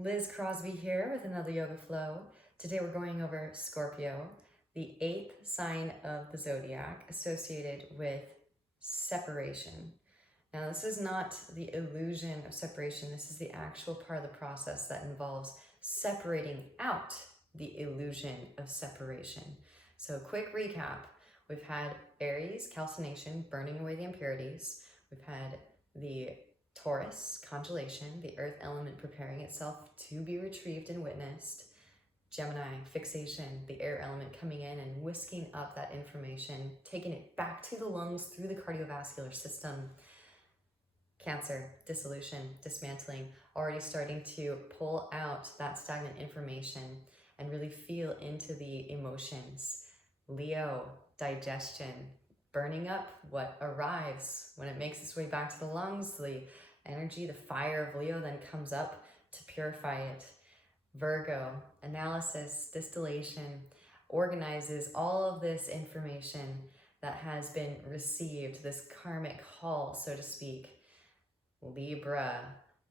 Liz Crosby here with another Yoga Flow. Today we're going over Scorpio, the 8th sign of the zodiac associated with separation. Now this is not the illusion of separation, this is the actual part of the process that involves separating out the illusion of separation. So quick recap, we've had Aries, calcination, burning away the impurities. We've had the Taurus, congelation, the earth element preparing itself to be retrieved and witnessed. Gemini, fixation, the air element coming in and whisking up that information, taking it back to the lungs through the cardiovascular system. Cancer, dissolution, dismantling, already starting to pull out that stagnant information and really feel into the emotions. Leo, digestion, burning up what arrives when it makes its way back to the lungs. The energy, the fire of Leo then comes up to purify it. Virgo, analysis, distillation, organizes all of this information that has been received, this karmic haul, so to speak. Libra,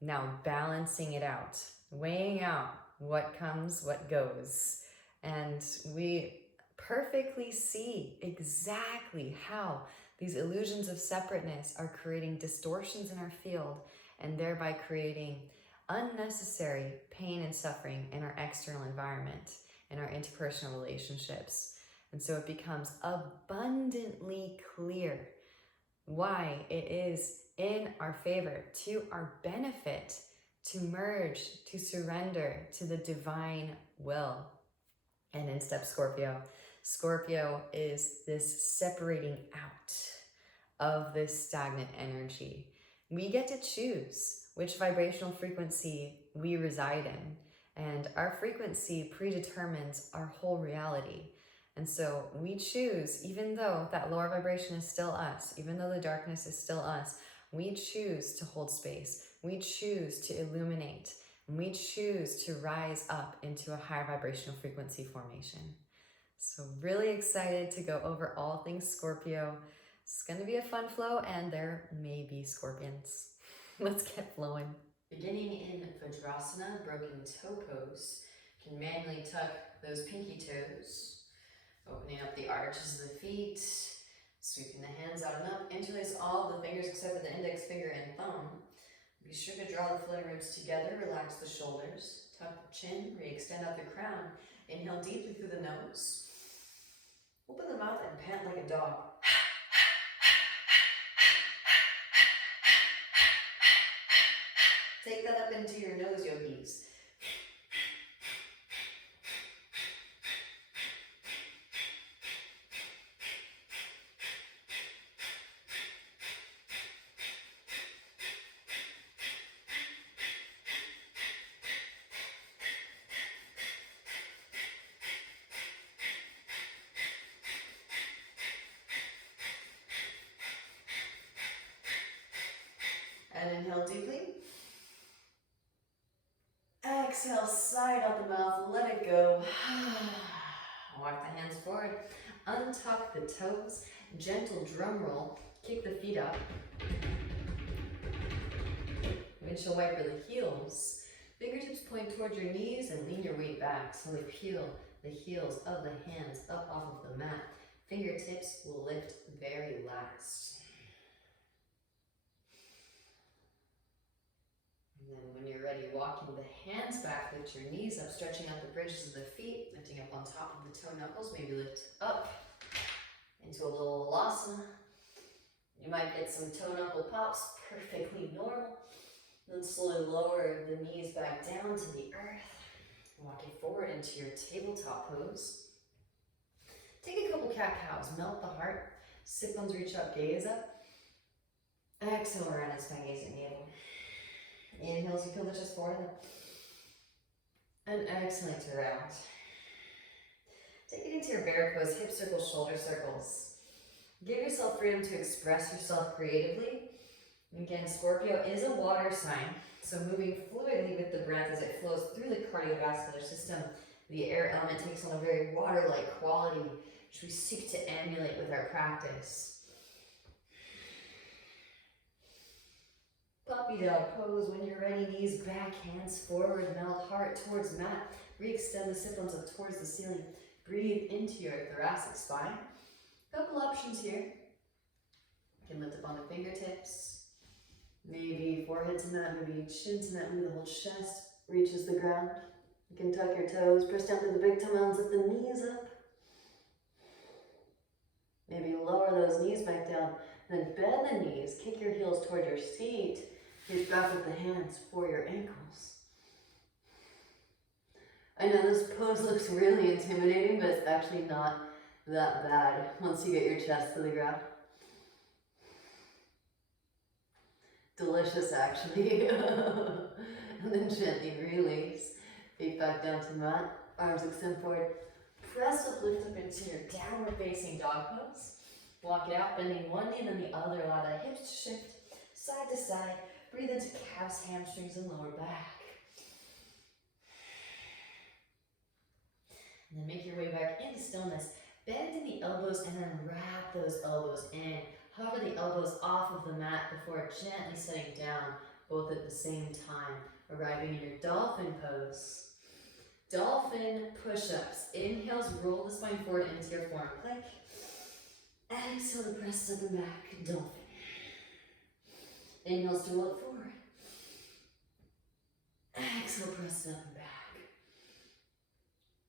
now balancing it out, weighing out what comes, what goes. And we perfectly see exactly how these illusions of separateness are creating distortions in our field and thereby creating unnecessary pain and suffering in our external environment, in our interpersonal relationships. And so it becomes abundantly clear why it is in our favor, to our benefit, to merge, to surrender to the divine will. And in steps Scorpio. Scorpio is this separating out of this stagnant energy. We get to choose which vibrational frequency we reside in, and our frequency predetermines our whole reality. And so we choose, even though that lower vibration is still us, even though the darkness is still us, we choose to hold space. We choose to illuminate. And we choose to rise up into a higher vibrational frequency formation. So really excited to go over all things Scorpio. It's going to be a fun flow, and there may be scorpions. Let's get flowing. Beginning in Vajrasana, broken toe pose, you can manually tuck those pinky toes, opening up the arches of the feet, sweeping the hands out and up, interlace all the fingers except for the index finger and thumb. Be sure to draw the floating ribs together, relax the shoulders, tuck the chin, re-extend out the crown. Inhale deeply through the nose. Open the mouth and pant like a dog. Take that up into your nose, yogis. And inhale deeply. Exhale, side out the mouth, let it go. Walk the hands forward, untuck the toes, gentle drum roll, kick the feet up. Windshield wiper the heels. Fingertips point towards your knees and lean your weight back. Slowly peel the heels of the hands up off of the mat. Fingertips will lift very last. And then when you're ready, walking the hands back, lift your knees up, stretching out the bridges of the feet, lifting up on top of the toe knuckles, maybe lift up into a little halasana. You might get some toe knuckle pops, perfectly normal. Then slowly lower the knees back down to the earth. Walking forward into your tabletop pose. Take a couple cat-cows, melt the heart. Sit bones reach up, gaze up. Exhale around and spine gaze at navel. Inhale as you peel the chest forward. And exhaling to round. Take it into your bear pose, hip circles, shoulder circles. Give yourself freedom to express yourself creatively. Again, Scorpio is a water sign, so moving fluidly with the breath as it flows through the cardiovascular system. The air element takes on a very water-like quality, which we seek to emulate with our practice. Puppy dog pose. When you're ready, knees back, hands forward, melt heart towards mat. Re-extend the sit-bones up towards the ceiling. Breathe into your thoracic spine. Couple options here. You can lift up on the fingertips. Maybe forehead to mat, maybe chin to mat, maybe the whole chest reaches the ground. You can tuck your toes, press down to the big toe mountains, lift the knees up. Maybe lower those knees back down, then bend the knees, kick your heels toward your seat, reach back with the hands for your ankles. I know this pose looks really intimidating, but it's actually not that bad once you get your chest to the ground. Delicious, actually. And then gently release. Feet back down to mat. Arms extend forward. Press up, lift up into your downward facing dog pose. Walk it out, bending one knee, then the other. Allow the hips to shift side to side. Breathe into calves, hamstrings, and lower back. And then make your way back into stillness. Bend in the elbows and then wrap those elbows in. Hover the elbows off of the mat before gently setting down, both at the same time. Arriving in your dolphin pose. Dolphin push-ups. Inhales, roll the spine forward into your forearm plank. Exhale to press up and back, dolphin. Inhales to roll it forward. Exhale, press it up and back.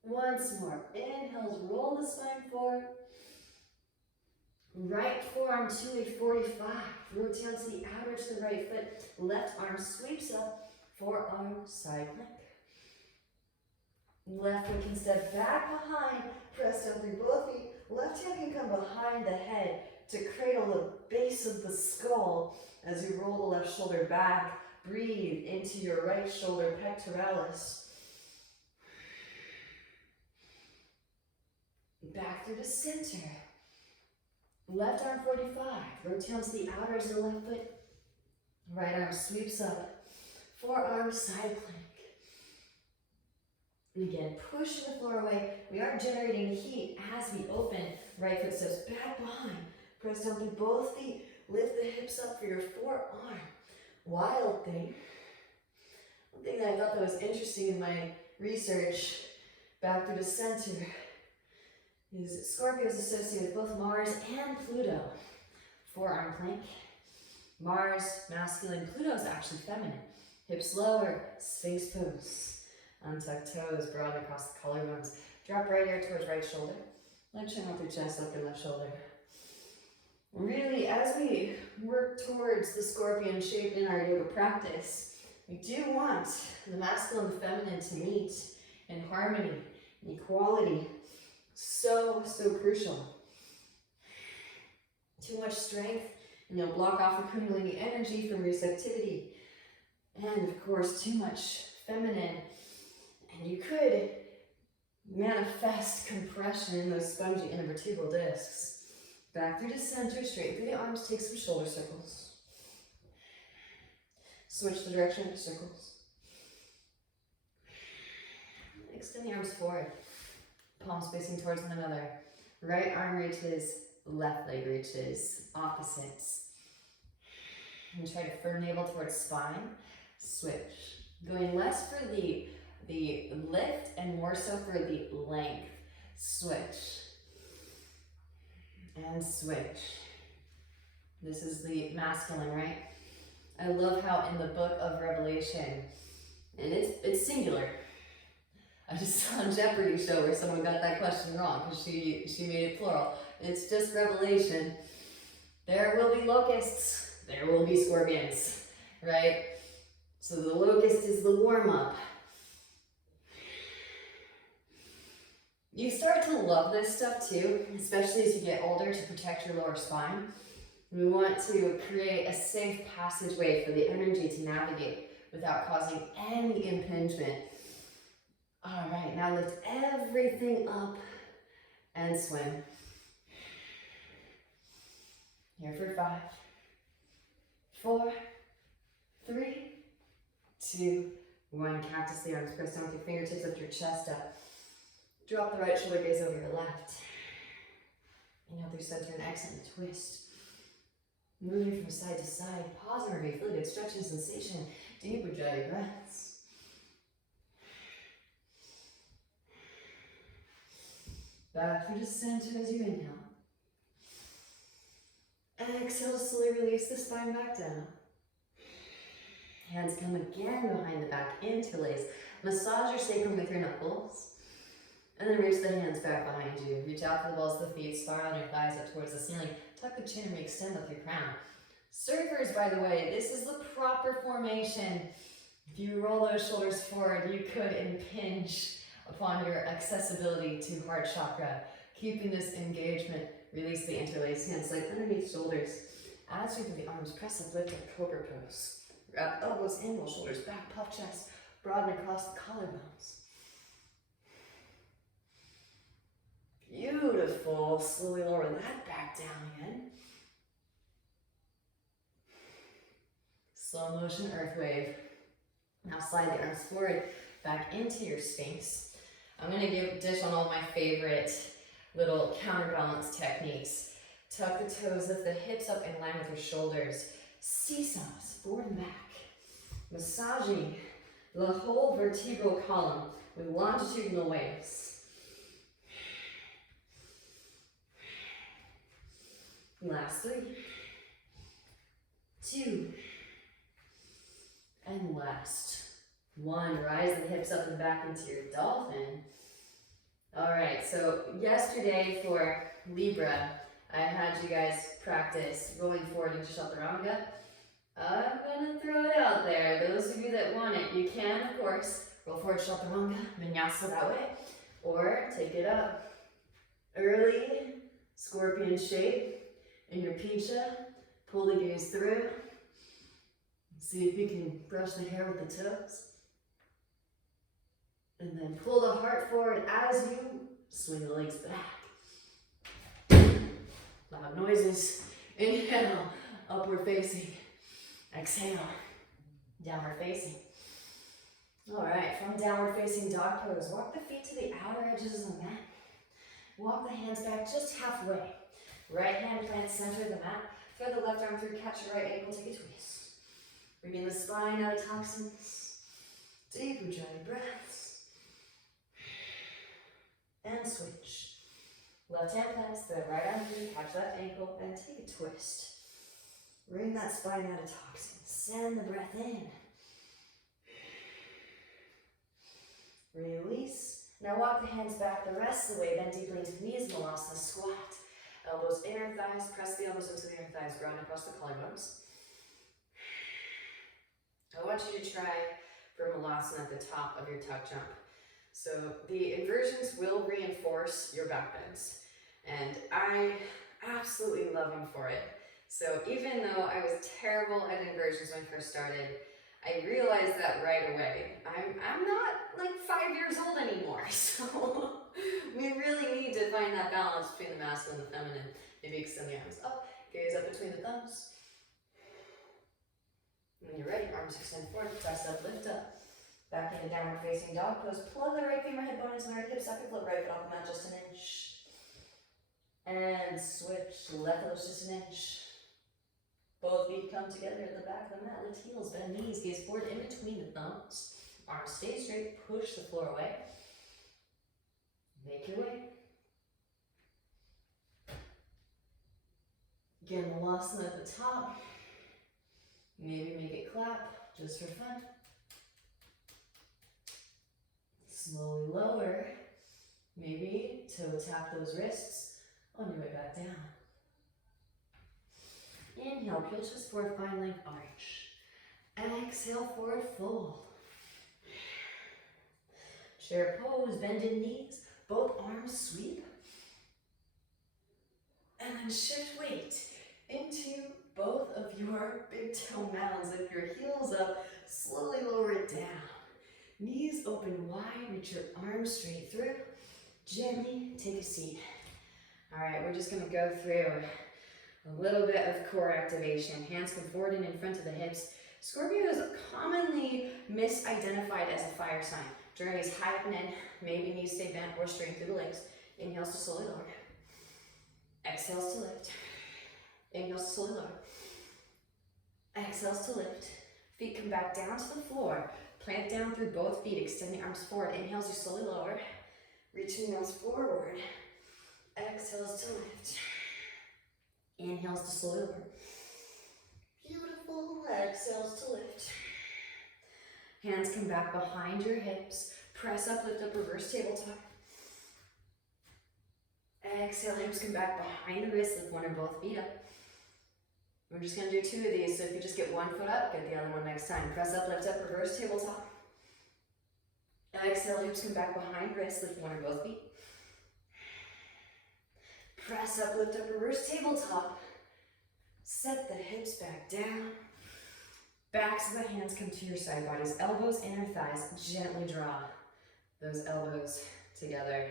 Once more. Inhales, roll the spine forward. Right forearm to a 45. Rotate onto the outer edge of the right foot. Left arm sweeps up. Forearm side plank. Left foot can step back behind. Press down through both feet. Left hand can come behind the head to cradle the base of the skull as you roll the left shoulder back. Breathe into your right shoulder pectoralis. Back through the center. Left arm 45. Rotate onto the outer edge of the left foot. Right arm sweeps up. Forearm side plank. And again, push the floor away. We are generating heat as we open. Right foot steps back behind. Press down through both feet. Lift the hips up for your forearm. Wild thing. One thing that I thought that was interesting in my research back through the center is Scorpio is associated with both Mars and Pluto. Forearm plank. Mars, masculine. Pluto is actually feminine. Hips lower, Sphinx pose. Untuck toes, broaden across the collarbones. Drop right ear towards right shoulder. Left chin off your chest, lift your left shoulder. Really, as we work towards the scorpion shape in our yoga practice, we do want the masculine and feminine to meet in harmony and equality. So crucial. Too much strength, and you'll block off the kundalini energy from receptivity. And of course, too much feminine, and you could manifest compression in those spongy intervertebral discs. Back through the center, straight through the arms, take some shoulder circles. Switch the direction of the circles. Extend the arms forward. Palms facing towards one another. Right arm reaches, left leg reaches, opposites. And try to firm navel towards spine. Switch. Going less for the lift and more so for the length. Switch. And switch. This is the masculine, right? I love how in the book of Revelation, and it's singular. I just saw a Jeopardy show where someone got that question wrong because she made it plural. It's just Revelation. There will be locusts. There will be scorpions, right? So the locust is the warm-up. You start to love this stuff too, especially as you get older, to protect your lower spine. We want to create a safe passageway for the energy to navigate without causing any impingement. All right, now lift everything up and swim. Here for 5, 4, 3, 2, 1. Cactus the arms, press down with your fingertips, lift your chest up. Drop the right shoulder, gaze over your left. Inhale through center and exhale, twist. Moving from side to side, pause and review. Feel a good stretching sensation. Deep ujjayi breaths. Back through the center as you inhale. Exhale to slowly release the spine back down. Hands come again behind the back, interlace. Massage your sacrum with your knuckles. And then reach the hands back behind you. Reach out for the balls of the feet, spiral your thighs up towards the ceiling. Tuck the chin and re-extend up your crown. Surfers, by the way, this is the proper formation. If you roll those shoulders forward, you could impinge upon your accessibility to heart chakra. Keeping this engagement, release the interlaced hands, like underneath shoulders. As sweep of the arms, press up, lift up, cobra pose. Wrap elbows in, roll shoulders back, puff chest, broaden across the collarbones. Beautiful. Slowly lower that back down again. Slow motion earth wave. Now slide the arms forward, back into your Sphinx. I'm going to dish on all my favorite little counterbalance techniques. Tuck the toes, lift the hips up in line with your shoulders. Seesaws, forward and back. Massaging the whole vertebral column with longitudinal waves. Last 3, 2, and last 1. Rise the hips up and back into your dolphin. All right, so yesterday for Libra, I had you guys practice rolling forward into chaturanga. I'm gonna throw it out there. Those of you that want it, you can, of course, roll forward chaturanga, vinyasa that way, or take it up. Early scorpion shape. In your pincha, pull the gaze through. See if you can brush the hair with the toes. And then pull the heart forward as you swing the legs back. Loud noises. Inhale, upward facing. Exhale, downward facing. All right, from downward facing dog pose, walk the feet to the outer edges of the mat. Walk the hands back just halfway. Right hand plant center of the mat. Thread the left arm through, catch your right ankle, take a twist. Bringing the spine out of toxins. Deep ujjayi breaths. And switch. Left hand plants, thread right arm through, catch left ankle, and take a twist. Bring that spine out of toxins. Send the breath in. Release. Now walk the hands back the rest of the way, bend deeply into knees, malasana squat. Elbows inner thighs, press the elbows into the inner thighs, ground across the collarbones. I want you to try for malasana at the top of your tuck jump. So the inversions will reinforce your back bends, and I absolutely love them for it. So even though I was terrible at inversions when I first started, I realized that right away. I'm not like 5 years old anymore, so we really need to find that balance between the masculine and the feminine. Maybe extend the arms up, gaze up between the thumbs. When you're ready, arms extend forward, press up, lift up. Back into downward facing dog pose. Plug the right femur hip bone into the right hip socket, flip right foot off the mat just an inch. And switch, left foot just an inch. Both feet come together at the back of the mat, lift heels, bend knees, gaze forward in between the thumbs. Arms stay straight, push the floor away. Make your way. Again, malasana at the top. Maybe make it clap, just for fun. Slowly lower. Maybe toe tap those wrists on your way back down. Inhale, peel chest forward, find length, arch. Exhale, forward fold. Chair pose, bended knees, both arms sweep. And then shift weight into both of your big toe mounds. Lift your heels up, slowly lower it down. Knees open wide, reach your arms straight through. Gently take a seat. All right, we're just gonna go through a little bit of core activation. Hands come forward and in front of the hips. Scorpio is commonly misidentified as a fire sign. Journeys high up and in, maybe knees stay bent or straight through the legs. Inhales to slowly lower. Exhales to lift. Inhales to slowly lower. Exhales to lift. Feet come back down to the floor. Plant down through both feet. Extend the arms forward. Inhales, you slowly lower. Reaching the arms forward. Exhales to lift. Inhales to slowly lower. Beautiful. Exhales to lift. Hands come back behind your hips. Press up, lift up, reverse tabletop. Exhale, hips come back behind the wrists. Lift one or both feet up. We're just going to do 2 of these, so if you just get one foot up, get the other one next time. Press up, lift up, reverse tabletop. Exhale, hips come back behind wrists. Lift one or both feet. Press up, lift up, reverse tabletop. Set the hips back down. Backs of the hands come to your side bodies. Elbows, inner thighs. Gently draw those elbows together.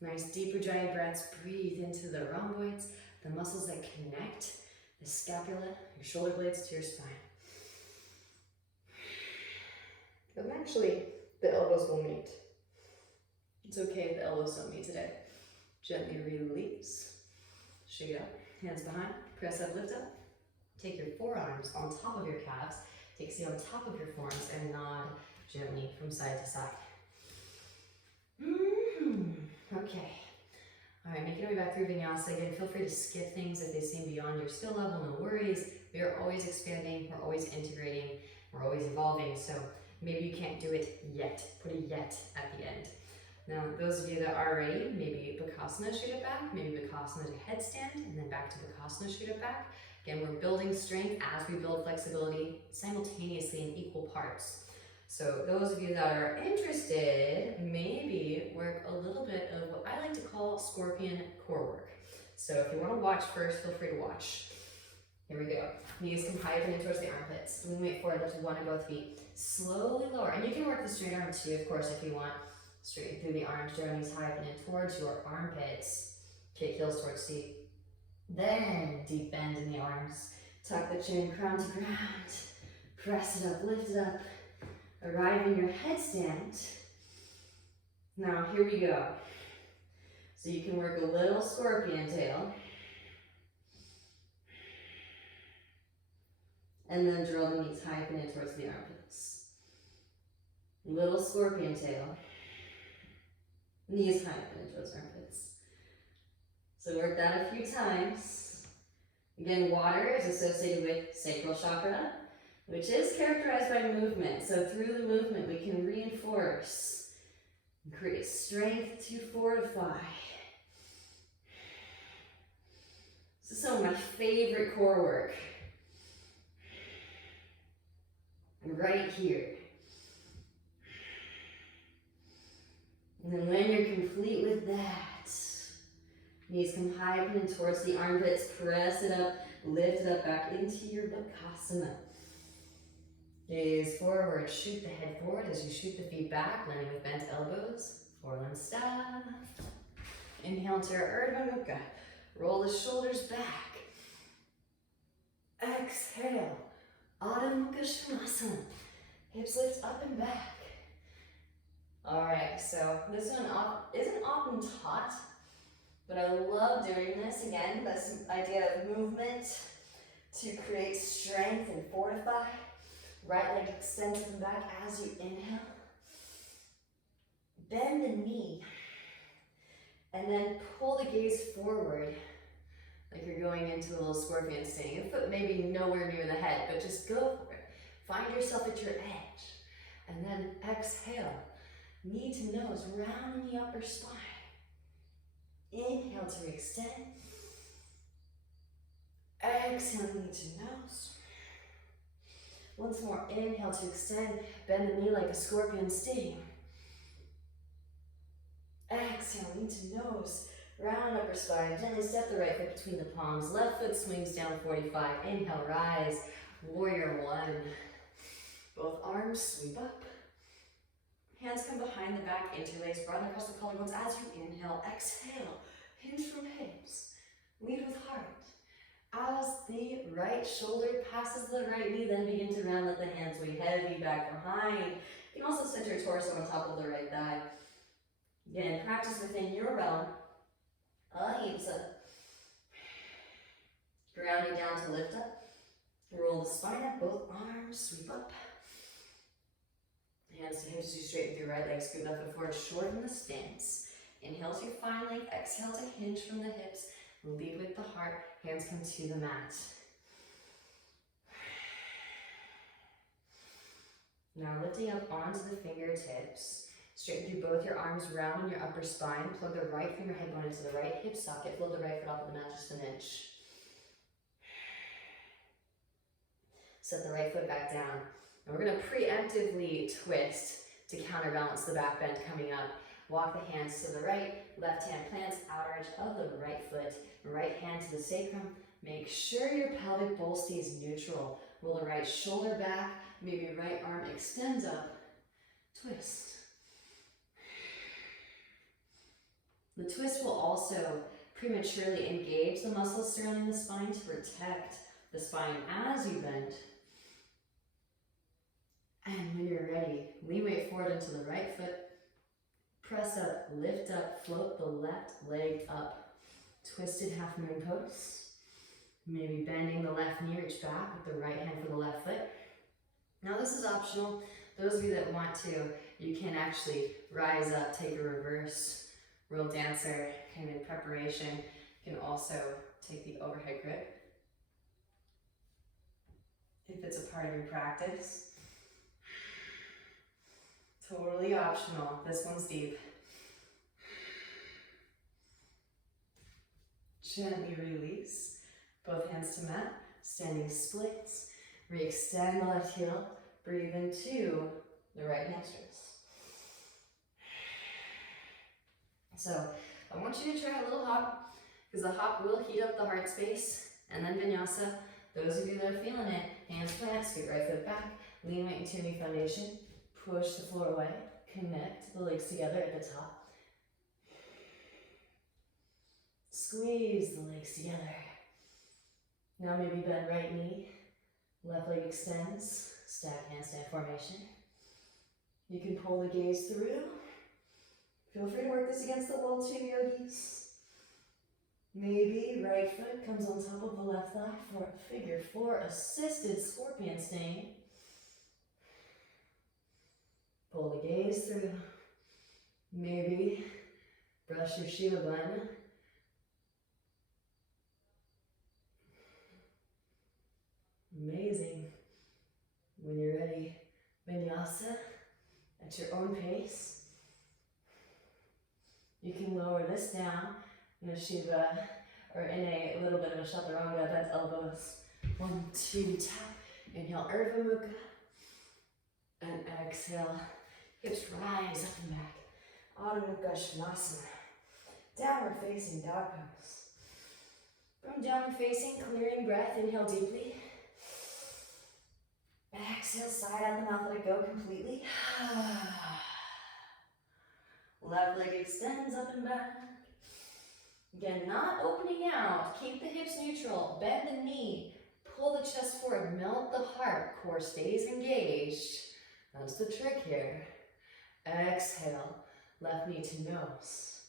Nice deep Ujjayi breaths. Breathe into the rhomboids, the muscles that connect the scapula, your shoulder blades to your spine. Eventually, the elbows will meet. It's okay if the elbows don't meet today. Gently release. Shake it up. Hands behind. Press up, lift up. Take your forearms on top of your calves. Take a seat on top of your forearms and nod gently from side to side. Okay. All right, making our way back through vinyasa. Again, feel free to skip things if they seem beyond your skill level, no worries. We are always expanding, we're always integrating, we're always evolving, so maybe you can't do it yet. Put a yet at the end. Now, those of you that are ready, maybe Bakasana, shoot it back, maybe Bakasana to headstand, and then back to Bakasana, shoot it back. Again, we're building strength as we build flexibility simultaneously in equal parts. So those of you that are interested, maybe work a little bit of what I like to call scorpion core work. So if you want to watch first, feel free to watch. Here we go. Knees come high up and in towards the armpits. Lean weight forward, lift one or both feet. Slowly lower. And you can work the straight arm too, of course, if you want. Straight through the arms, draw knees high up and in towards your armpits. Kick heels towards feet. Then deep bend in the arms. Tuck the chin, crown to ground. Press it up, lift it up. Arrive in your headstand. Now here we go. So you can work a little scorpion tail. And then draw the knees high up and in towards the armpits. Little scorpion tail. Knees high up and in towards armpits. So work that a few times. Again, water is associated with sacral chakra, which is characterized by movement. So through the movement, we can reinforce and create strength to fortify. This is some of my favorite core work. Right here. And then when you're complete with that, knees come high up and in towards the armpits, press it up, lift it up back into your Bakasana. Gaze forward, shoot the head forward as you shoot the feet back, landing with bent elbows, forelimb staff. Inhale to your Urdhva Mukha. Roll the shoulders back. Exhale, Adho Mukha Svanasana. Hips lift up and back. All right, so this one isn't often taught, but I love doing this. Again, this idea of movement to create strength and fortify. Right leg extends and back as you inhale. Bend the knee. And then pull the gaze forward like you're going into a little scorpion sting. Your foot maybe nowhere near the head, but just go for it. Find yourself at your edge. And then exhale. Knee to nose, round the upper spine. Inhale to extend. Exhale, knee to nose. Once more, inhale to extend. Bend the knee like a scorpion sting. Exhale, knee to nose. Round upper spine. Gently step the right foot between the palms. Left foot swings down 45. Inhale, rise. Warrior one. Both arms sweep up. Hands come behind the back, interlace, broaden across the collarbones as you inhale. Exhale, hinge from hips. Lead with heart. As the right shoulder passes the right knee, then begin to round, let the hands weigh heavy back behind. You can also center your torso on top of the right thigh. Again, practice within your realm. Ahimsa. Grounding down to lift up. Roll the spine up, both arms, sweep up. Hands to hips as you straighten through right leg, scoot left foot forward, shorten the stance. Inhale to your fine length, exhale to hinge from the hips. Lead with the heart, hands come to the mat. Now lifting up onto the fingertips. Straighten through both your arms, round in your upper spine. Plug the right finger head bone into the right hip socket. Float the right foot off of the mat just an inch. Set the right foot back down. And we're going to preemptively twist to counterbalance the back bend coming up. Walk the hands to the right, left hand plants outer edge of the right foot, right hand to the sacrum. Make sure your pelvic bowl stays neutral. Roll the right shoulder back, maybe right arm extends up, twist. The twist will also prematurely engage the muscles surrounding the spine to protect the spine as you bend. And when you're ready, lean weight forward into the right foot. Press up, lift up, float the left leg up. Twisted half moon pose. Maybe bending the left knee, reach back with the right hand for the left foot. Now this is optional. Those of you that want to, you can actually rise up, take a reverse real dancer kind of in preparation. You can also take the overhead grip if it's a part of your practice. Totally optional. This one's deep. Gently release. Both hands to mat. Standing splits. Re-extend the left heel. Breathe into the right hamstrings. So I want you to try a little hop, because the hop will heat up the heart space. And then vinyasa. Those of you that are feeling it, hands plant, scoot right foot back. Lean weight into knee foundation. Push the floor away, connect the legs together at the top. Squeeze the legs together. Now maybe bend right knee, left leg extends, stack handstand formation. You can pull the gaze through. Feel free to work this against the wall too, yogis. Maybe right foot comes on top of the left thigh for a figure four assisted scorpion sting. Pull the gaze through. Maybe brush your Shiva blend. Amazing. When you're ready, vinyasa at your own pace. You can lower this down in a Shiva or in a little bit of a chaturanga, bent elbows. 1, 2, tap. Inhale, Urdhva Mukha. And exhale. Hips rise up and back. Adho Mukha Svanasana. Downward facing dog pose. From downward facing, clearing breath, inhale deeply. Exhale, side out the mouth, let it go completely. Left leg extends up and back. Again, not opening out. Keep the hips neutral. Bend the knee. Pull the chest forward. Melt the heart. Core stays engaged. That's the trick here. Exhale, left knee to nose.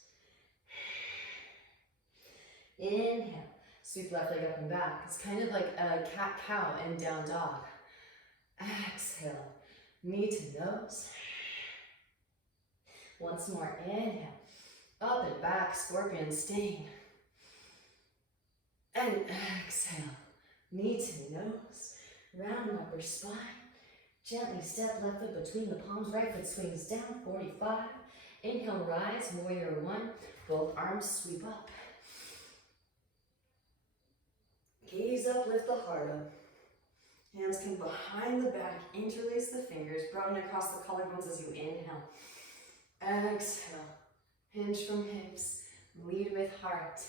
Inhale, sweep left leg up and back. It's kind of like a cat-cow and down dog. Exhale, knee to nose. Once more, inhale, up and back, scorpion sting. And exhale, knee to nose, round upper spine. Gently step left foot between the palms, right foot swings down, 45. Inhale, rise, warrior one. Both arms sweep up. Gaze up, lift the heart up. Hands come behind the back, interlace the fingers, broaden across the collarbones as you inhale. Exhale, hinge from hips, lead with heart.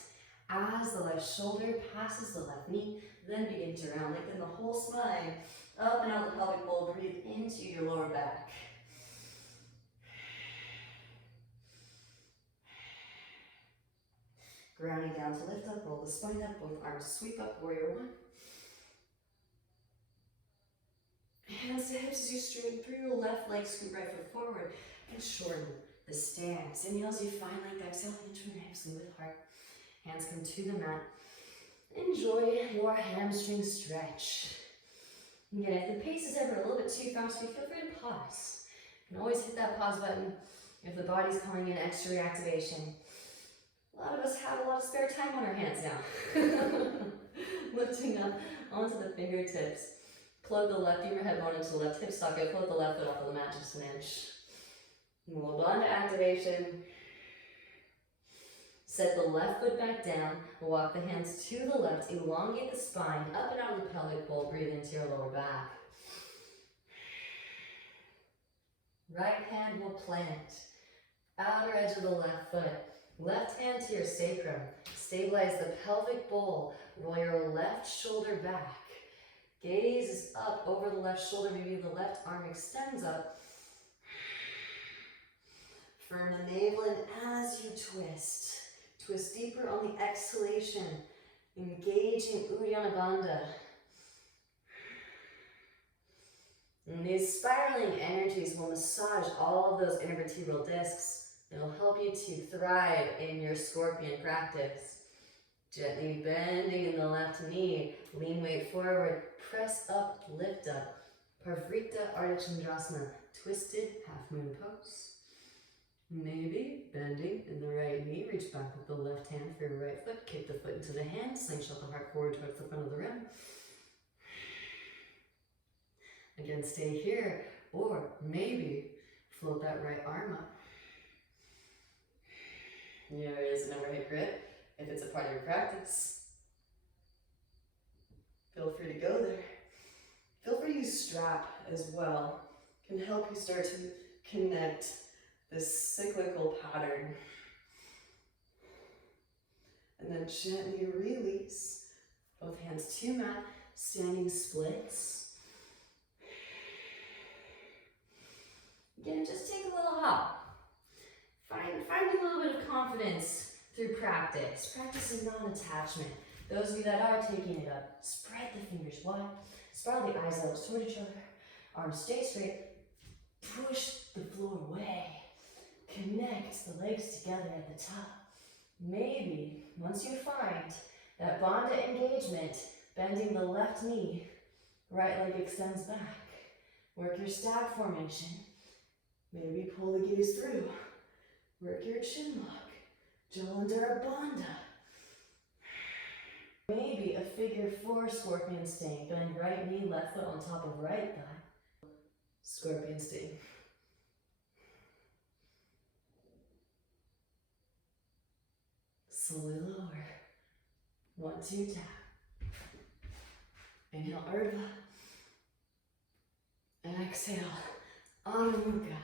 As the left shoulder passes the left knee, then begin to round, lengthen the whole spine. Up and out the pelvic bowl, breathe into your lower back. Grounding down to lift up, roll the spine up, both arms sweep up, warrior one. Hands to hips as you straighten through your left leg, scoot right foot forward, and shorten the stance. Inhale as you find length, exhale, hinge from your hips, lead with heart. Hands come to the mat. Enjoy your hamstring stretch. Again, if the pace is ever a little bit too fast, feel free to pause. You can always hit that pause button if the body's calling in extra reactivation. A lot of us have a lot of spare time on our hands now. Lifting up onto the fingertips. Plug the left femur head bone into the left hip socket. Float the left foot off of the mat just an inch. We'll bond to activation. Set the left foot back down. We'll walk the hands to the left. Elongate the spine up and out of the pelvic bowl. Breathe into your lower back. Right hand will plant. Outer edge of the left foot. Left hand to your sacrum. Stabilize the pelvic bowl. Roll your left shoulder back. Gaze is up over the left shoulder. Maybe the left arm extends up. Firm the navel in as you twist. Twist deeper on the exhalation. Engaging Uddiyana Bandha. And these spiraling energies will massage all of those intervertebral discs. It'll help you to thrive in your scorpion practice. Gently bending in the left knee. Lean weight forward. Press up, lift up. Parivrtta Ardha Chandrasana. Twisted half moon pose. Maybe bending in the right knee. Reach back with the left hand for your right foot. Kick the foot into the hand. Slingshot the heart forward towards the front of the rim. Again, stay here. Or maybe float that right arm up. There is an overhead grip if it's a part of your practice. Feel free to go there. Feel free to use strap as well. Can help you start to connect this cyclical pattern. And then gently release. Both hands to mat, standing splits. Again, just take a little hop. Find a little bit of confidence through practice. Practice is non-attachment. Those of you that are taking it up, spread the fingers wide. Spiral the eyes out toward each other. Arms stay straight. Push the floor away. Connect the legs together at the top. Maybe, once you find that bandha engagement, bending the left knee, right leg extends back. Work your stag formation. Maybe pull the gaze through. Work your chin lock. Jalandhara Bandha. Maybe a figure 4 scorpion sting. Bend right knee, left foot on top of right thigh. Scorpion sting. Slowly lower. 1, 2, tap. Inhale, Urdhva. And exhale, Anna Mukha.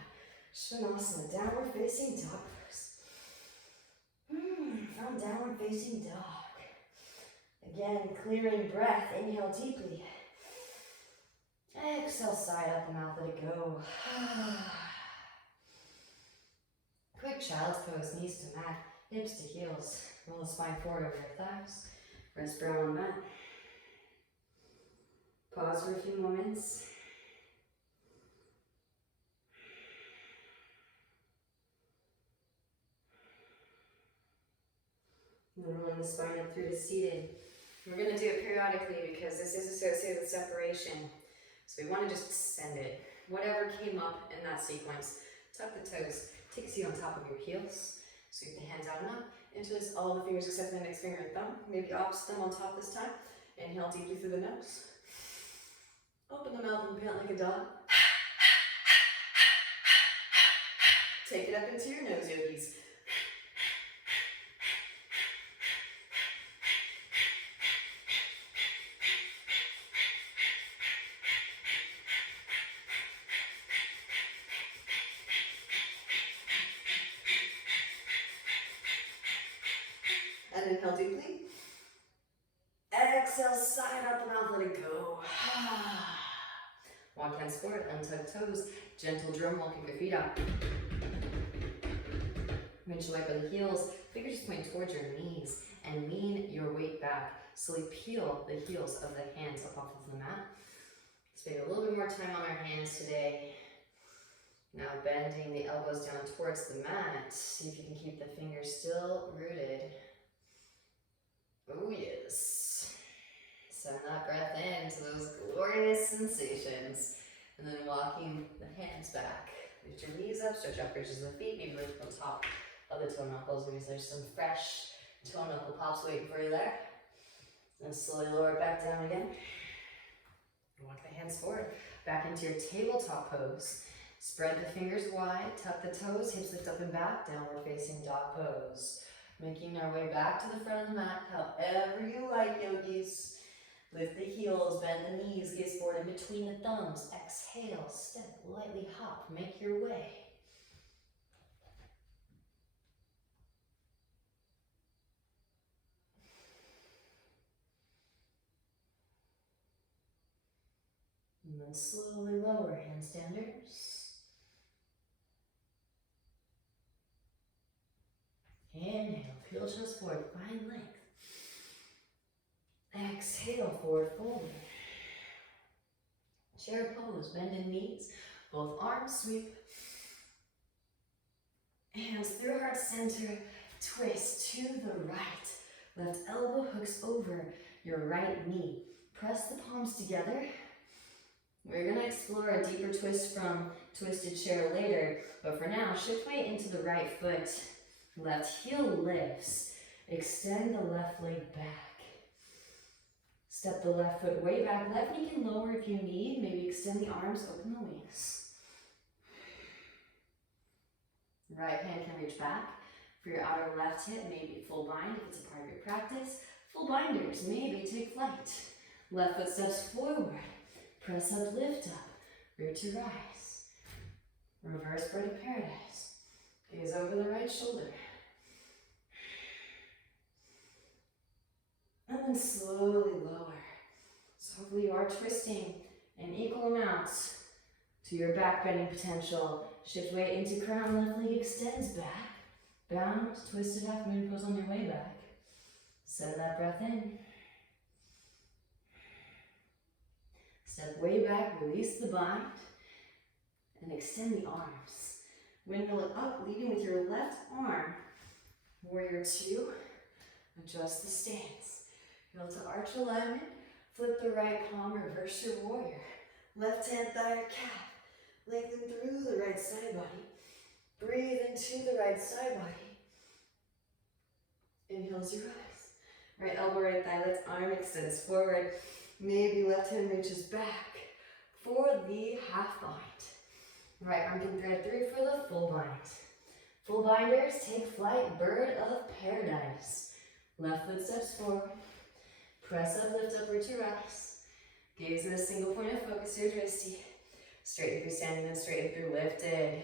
Svanasana, downward facing dog pose. From downward facing dog. Again, clearing breath. Inhale deeply. Exhale, side up and out, let it go. Quick child's pose, knees to mat, hips to heels. Roll the spine forward over your thighs. Rest brow on mat. Pause for a few moments. And then rolling the spine up through to seated. We're going to do it periodically because this is associated with separation. So we want to just send it. Whatever came up in that sequence. Tuck the toes. Take a seat on top of your heels. Sweep the hands out and up. Interlace all the fingers except the index finger and thumb. Maybe opposite thumb on top this time. Inhale deeply through the nose. Open the mouth and pant like a dog. Take it up into your nose, yogis. And inhale deeply. Exhale, side out the mouth, let it go. Walk hands forward, untug toes, gentle drum walk, kick your feet out. Windshield wiper the heels, fingers point towards your knees, and lean your weight back. Slowly peel the heels of the hands up off of the mat. Spend a little bit more time on our hands today. Now bending the elbows down towards the mat. See if you can keep the fingers still rooted. Oh yes. Send that breath in to those glorious sensations. And then walking the hands back. Lift your knees up, stretch out bridges of the feet, maybe lift on top of the toe knuckles because there's some fresh toe knuckle pops waiting for you there. And slowly lower it back down again. Walk the hands forward, back into your tabletop pose. Spread the fingers wide, tuck the toes, hips lift up and back, downward facing dog pose. Making our way back to the front of the mat, however you like, yogis. Lift the heels, bend the knees, gaze forward in between the thumbs. Exhale, step, lightly hop, make your way. And then slowly lower, handstanders. Inhale, peel chest forward, find length. Exhale, forward folding. Chair pose, bend in knees, both arms sweep. Hands through heart center, twist to the right. Left elbow hooks over your right knee. Press the palms together. We're gonna explore a deeper twist from twisted chair later, but for now, shift weight into the right foot. Left heel lifts. Extend the left leg back. Step the left foot way back. Left knee can lower if you need. Maybe extend the arms, open the wings. Right hand can reach back. For your outer left hip, maybe full bind if it's a part of your practice. Full binders, maybe take flight. Left foot steps forward. Press up, lift up. Root to rise. Reverse bird of paradise. Gaze over the right shoulder. And then slowly lower. So hopefully you are twisting in equal amounts to your back bending potential. Shift weight into crown, left leg extends back. Bound, twisted half moon pose on your way back. Send that breath in. Step way back, release the bind, and extend the arms. Windmill it up, leading with your left arm. Warrior two, adjust the stance. Heel to arch alignment, flip the right palm, reverse your warrior. Left hand thigh or calf, lengthen through the right side body. Breathe into the right side body. Inhale as you rise. Right elbow, right thigh, left arm extends forward. Maybe left hand reaches back for the half bind. Right arm can thread through for the full bind. Full binders, take flight, bird of paradise. Left foot steps forward. Press up, lift up, root to rise. Gaze in a single point of focus, your twisty. Straighten through standing, then straighten through lifted.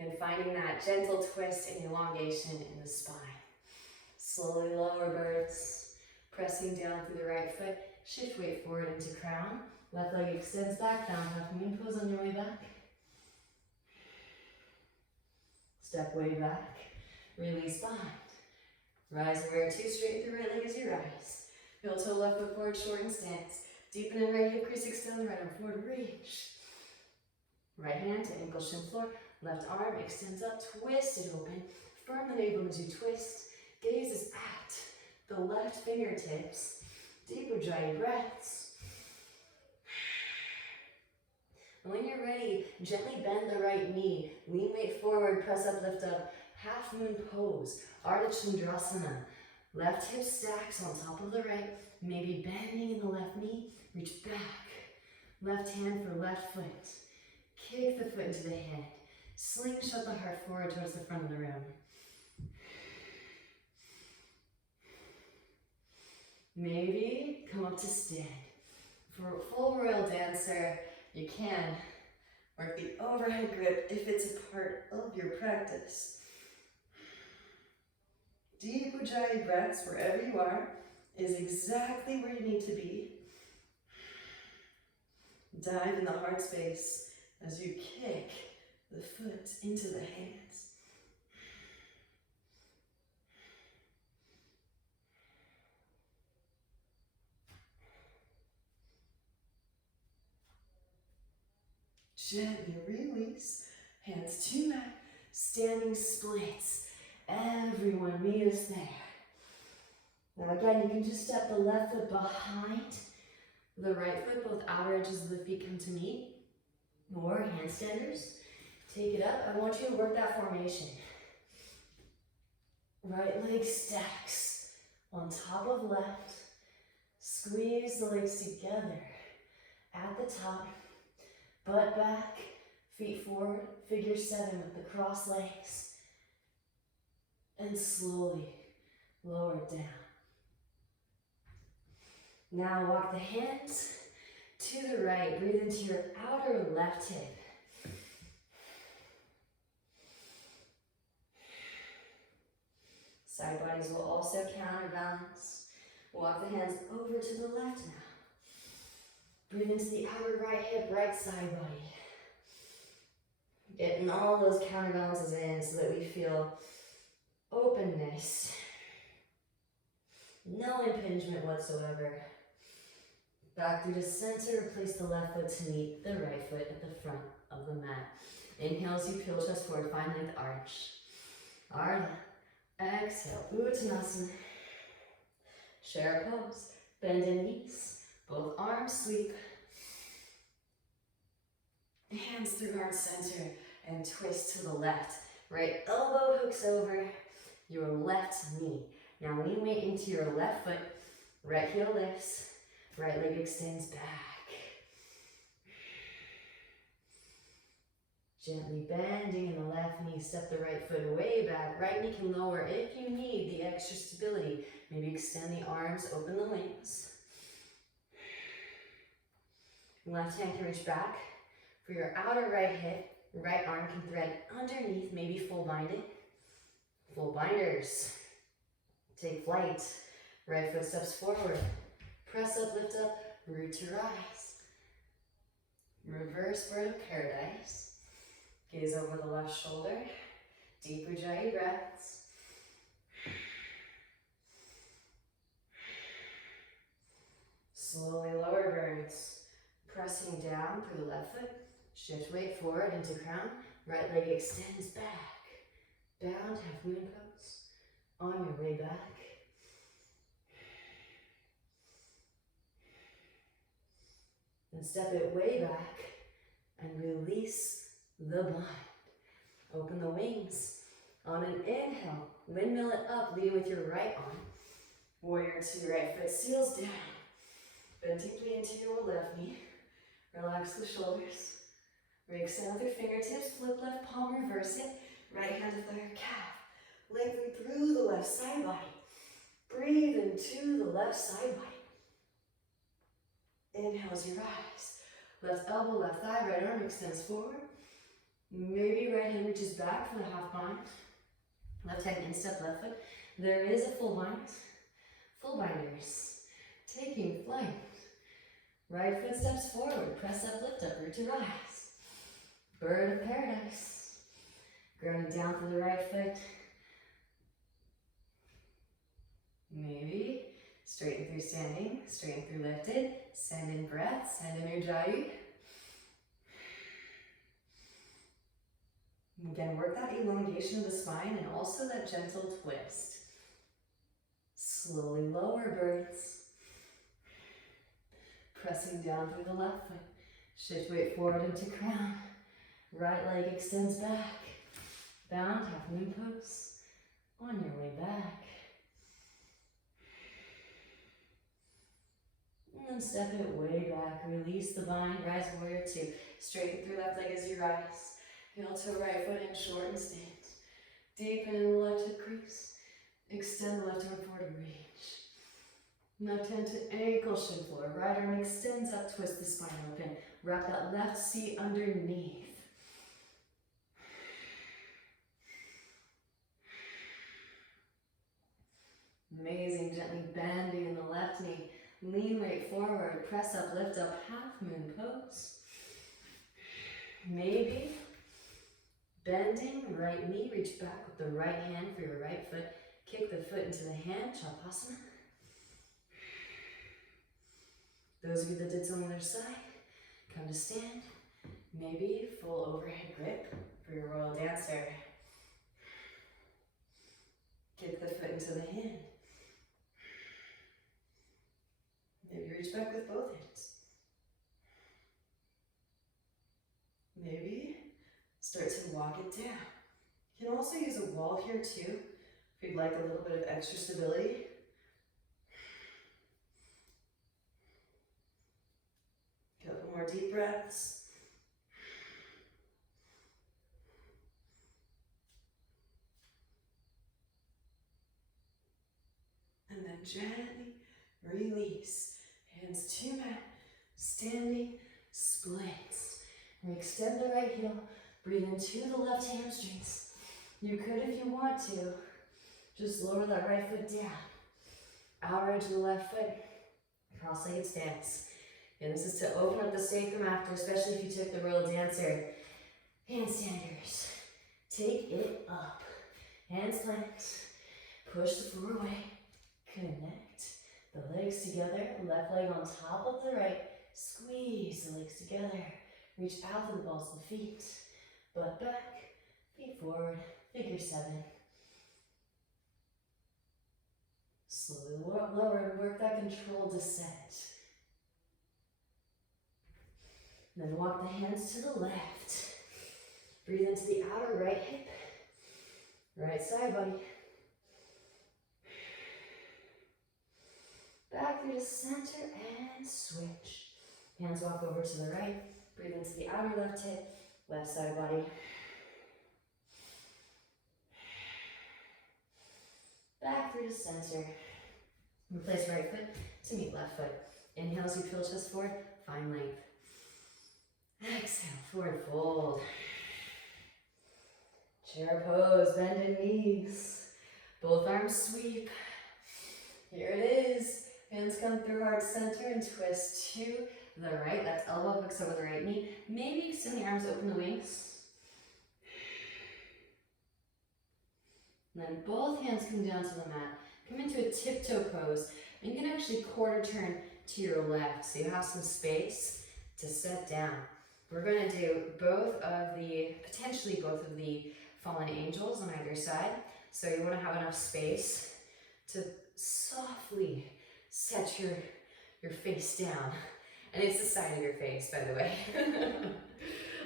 And finding that gentle twist and elongation in the spine. Slowly lower birds. Pressing down through the right foot. Shift weight forward into crown. Left leg extends back, down half moon pose on your way back. Step way back. Release bind. Rise warrior two, straighten through right leg as you rise. Heel toe left foot forward, shorten stance. Deepen in right hip crease, extend the right arm forward, reach. Right hand to ankle shin floor. Left arm extends up, twist it open. Firm the navel as you twist. Gaze is at the left fingertips. Deep Ujjayi breaths. And when you're ready, gently bend the right knee. Lean weight forward, press up, lift up. Half moon pose, Ardha Chandrasana. Left hip stacks on top of the right. Maybe bending in the left knee. Reach back. Left hand for left foot. Kick the foot into the hand. Slingshot the heart forward towards the front of the room. Maybe come up to stand. For a full royal dancer, you can work the overhead grip if it's a part of your practice. Deep Ujjayi breaths wherever you are is exactly where you need to be. Dive in the heart space as you kick the foot into the hands. Gently release, hands to mat, standing splits. Everyone meet us there. Now again, you can just step the left foot behind the right foot. Both outer edges of the feet come to meet. More handstanders. Take it up. I want you to work that formation. Right leg stacks on top of left. Squeeze the legs together at the top. Butt back, feet forward, figure 7 with the cross legs. And slowly lower it down. Now walk the hands to the right. Breathe into your outer left hip. Side bodies will also counterbalance. Walk the hands over to the left now. Breathe into the outer right hip, right side body. Getting all those counterbalances in so that we feel openness. No impingement whatsoever. Back through the center, place the left foot to meet the right foot at the front of the mat. Inhale as you peel chest forward, find length arch. Ardha. Exhale, Uttanasana. Share pose. Bend in knees. Both arms sweep. Hands through heart center and twist to the left. Right elbow hooks over your left knee. Now lean weight into your left foot. Right heel lifts. Right leg extends back. Gently bending in the left knee, step the right foot way back. Right knee can lower if you need the extra stability. Maybe extend the arms, open the wings. Left hand can reach back for your outer right hip. Right arm can thread underneath, maybe full binding. Full binders. Take flight. Right foot steps forward. Press up, lift up, root to rise. Reverse bird of paradise. Gaze over the left shoulder. Deep Ujjayi breaths. Slowly lower birds. Pressing down through the left foot. Shift weight forward into crown. Right leg extends back. Bound half moon pose. On your way back. And step it way back and release the bind. Open the wings. On an inhale, windmill it up, lead with your right arm. Warrior to your right foot, seals down. Bend deeply into your left knee. Relax the shoulders. Re-extend with your fingertips, flip left palm, reverse it. Right hand to thigh or calf. Lengthen through the left side body. Breathe into the left side body. Inhale as you rise. Left elbow, left thigh, right arm extends forward. Maybe right hand reaches back for the half bind. Left hand instep, left foot. There is a full bind. Full binders. Taking flight. Right foot steps forward. Press up, lift up, root to rise. Bird of paradise. Grounding down through the right foot. Maybe straighten through standing, straighten through lifted. Send in breath, send in Ujjayi. Again, work that elongation of the spine and also that gentle twist. Slowly lower birds. Pressing down through the left foot. Shift weight forward into crown. Right leg extends back. Bound, half moon pose. On your way back. And step it way back. Release the bind. Rise warrior 2. Straighten through left leg as you rise. Heel to right foot in, shorten stance. Deepen in the left hip crease. Extend the left arm forward, reach. Left hand to ankle shin floor. Right arm extends up, twist the spine open. Wrap that left seat underneath. Amazing, gently bending in the left knee. Lean weight forward, press up, lift up, half moon pose. Maybe bending, right knee, reach back with the right hand for your right foot. Kick the foot into the hand, Shavasana. Those of you that did so on the other side, come to stand. Maybe full overhead grip for your royal dancer. Kick the foot into the hand. back with both hands. Maybe start to walk it down. You can also use a wall here too, if you'd like a little bit of extra stability. A couple more deep breaths. And then gently release. Hands to mat, standing splits. And extend the right heel, breathe into the left hamstrings. You could, if you want to, just lower that right foot down. Outer edge of the left foot, cross-legged stance. And this is to open up the sacrum after, especially if you took the royal dancer. Handstanders, take it up. Hands plant, push the floor away. Connect the legs together, left leg on top of the right. Squeeze the legs together. Reach out to the balls of the feet. Butt back, feet forward, figure 7. Slowly lower and work that controlled descent. Then walk the hands to the left. Breathe into the outer right hip. Right side body. Back through the center and switch. Hands walk over to the right. Breathe into the outer left hip, left side body. Back through the center. Replace right foot to meet left foot. Inhale as you peel chest forward, find length. Exhale, forward fold. Chair pose, bend in knees. Both arms sweep. Here it is. Hands come through heart center and twist to the right. Left elbow hooks over the right knee. Maybe extend the arms, open the wings. And then both hands come down to the mat. Come into a tiptoe pose. And you can actually quarter turn to your left so you have some space to set down. We're going to do potentially both of the fallen angels on either side. So you want to have enough space to softly set your face down. And it's the side of your face, by the way.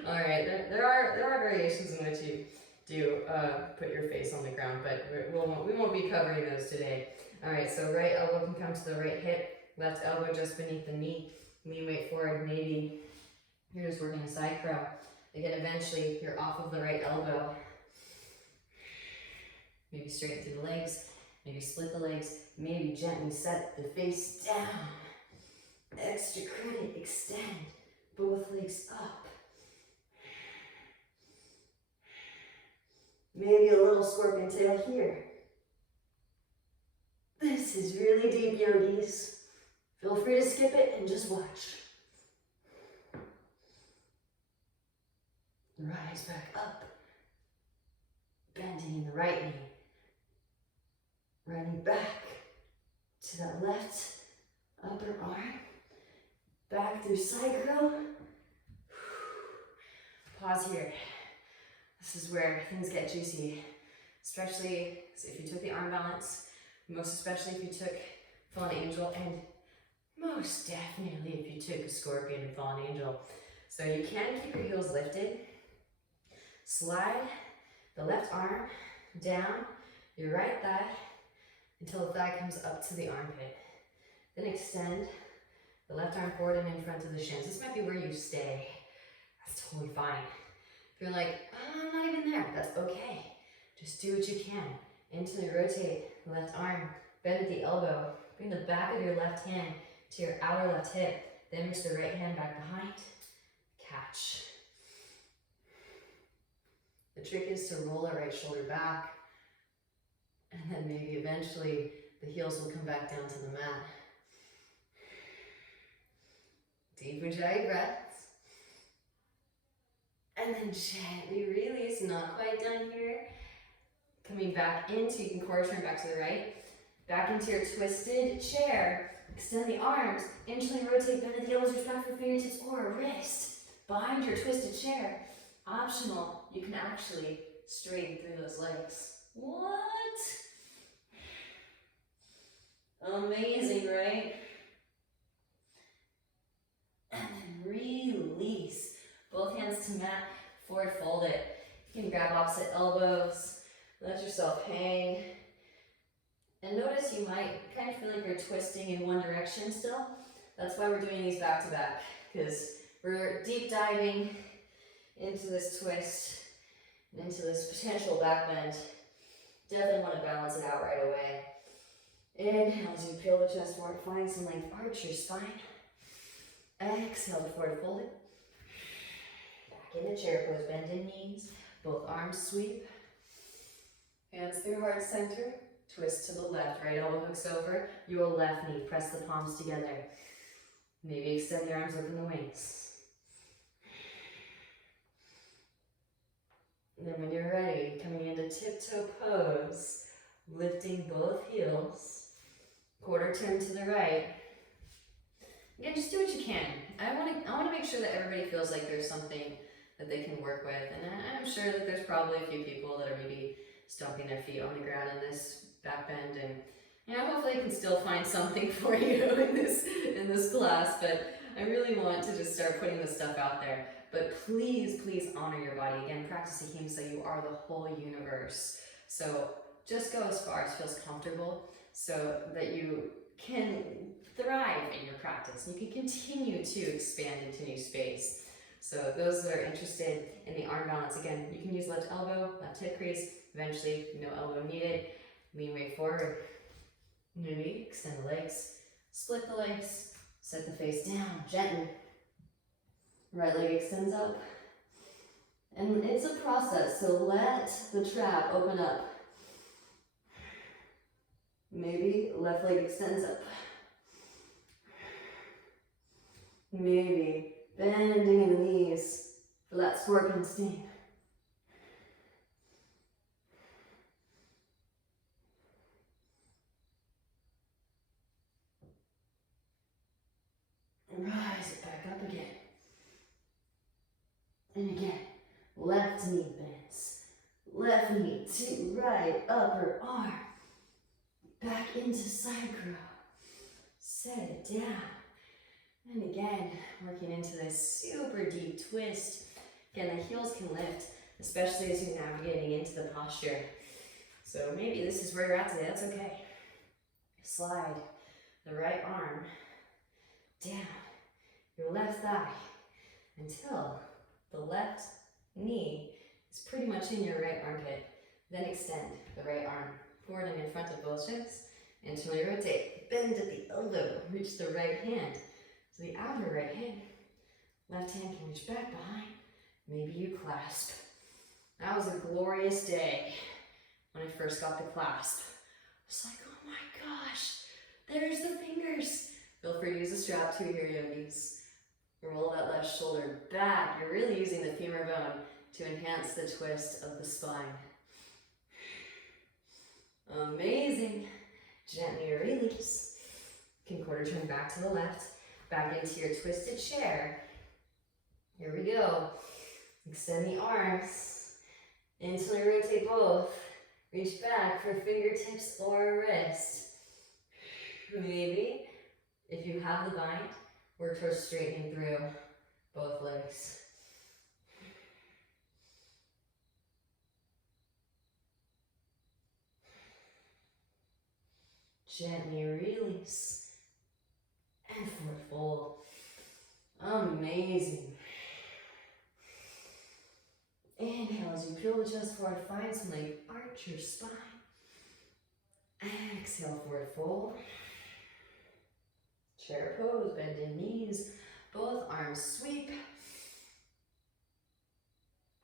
All right, there are variations in which you do put your face on the ground, but we won't be covering those today. All right, so right elbow can come to the right hip, left elbow just beneath the knee, lean weight forward, maybe you're just working a side crow. Again, eventually you're off of the right elbow. Maybe straighten through the legs, maybe split the legs, maybe gently set the face down. Extra credit, extend both legs up. Maybe a little scorpion tail here. This is really deep, yogis. Feel free to skip it and just watch. Rise back up. Bending in the right knee. Running back to that left upper arm. Back through side curl. Pause here. This is where things get juicy, especially if you took the arm balance, most especially if you took fallen angel, and most definitely if you took a scorpion and fallen angel. So you can keep your heels lifted. Slide the left arm down your right thigh until the thigh comes up to the armpit. Then extend the left arm forward and in front of the shins. This might be where you stay. That's totally fine. If you're like, oh, I'm not even there, that's okay. Just do what you can. Instantly rotate the left arm, bend at the elbow, bring the back of your left hand to your outer left hip, then reach the right hand back behind, catch. The trick is to roll the right shoulder back, and then maybe eventually the heels will come back down to the mat. Deep Ujjayi breaths. And then gently release, not quite done here. Coming back into, you can quarter turn back to the right. Back into your twisted chair. Extend the arms, instantly rotate, bend the elbows, reach back for fingertips or wrist. Behind your twisted chair. Optional, you can actually straighten through those legs. What? Amazing, right? And then release. Both hands to mat, forward fold it. You can grab opposite elbows, let yourself hang. And notice you might kind of feel like you're twisting in one direction still. That's why we're doing these back to back, because we're deep diving into this twist, into this potential back bend. Definitely want to balance it out right away. Inhale as you peel the chest forward, find some length, arch your spine. Exhale to forward fold it. Back into chair pose, bend in knees, both arms sweep. Hands through heart center, twist to the left, right elbow hooks over, your left knee, press the palms together. Maybe extend your arms, open the wings. And then when you're ready, coming into tiptoe pose, lifting both heels, quarter turn to the right. Again, just do what you can. I want to make sure that everybody feels like there's something that they can work with, and I'm sure that there's probably a few people that are maybe stomping their feet on the ground in this back bend, and hopefully I can still find something for you in this class, but I really want to just start putting this stuff out there. But please, please honor your body. Again, practice ahimsa, you are the whole universe. So just go as far as feels comfortable so that you can thrive in your practice. You can continue to expand into new space. So those that are interested in the arm balance, again, you can use left elbow, left hip crease, eventually no elbow needed. Lean way forward, maybe extend the legs, split the legs, set the face down, gently. Right leg extends up. And it's a process, so let the trap open up. Maybe left leg extends up. Maybe bending in the knees for that scorpion sting. Rise it back up again. And again, left knee bends. Left knee to right upper arm. Back into side crow. Set it down. And again, working into this super deep twist. Again, the heels can lift, especially as you're navigating into the posture. So maybe this is where you're at today, that's okay. Slide the right arm down your left thigh until the left knee is pretty much in your right armpit. Then extend the right arm forward and in front of both shins until you rotate. Bend at the elbow, reach the right hand to the outer right hand. Left hand can reach back behind. Maybe you clasp. That was a glorious day when I first got the clasp. I was like, oh my gosh, there's the fingers. Feel free to use a strap too here, yogis. Roll that left shoulder back. You're really using the femur bone to enhance the twist of the spine. Amazing. Gently release. You can quarter turn back to the left, back into your twisted chair. Here we go. Extend the arms until you rotate both. Reach back for fingertips or wrist. Maybe, if you have the bind, work towards straightening through both legs. Gently release and forward fold. Amazing. Inhale as you peel the chest forward, find some length, arch your spine. Exhale, forward fold. Chair pose, bend in knees, both arms sweep.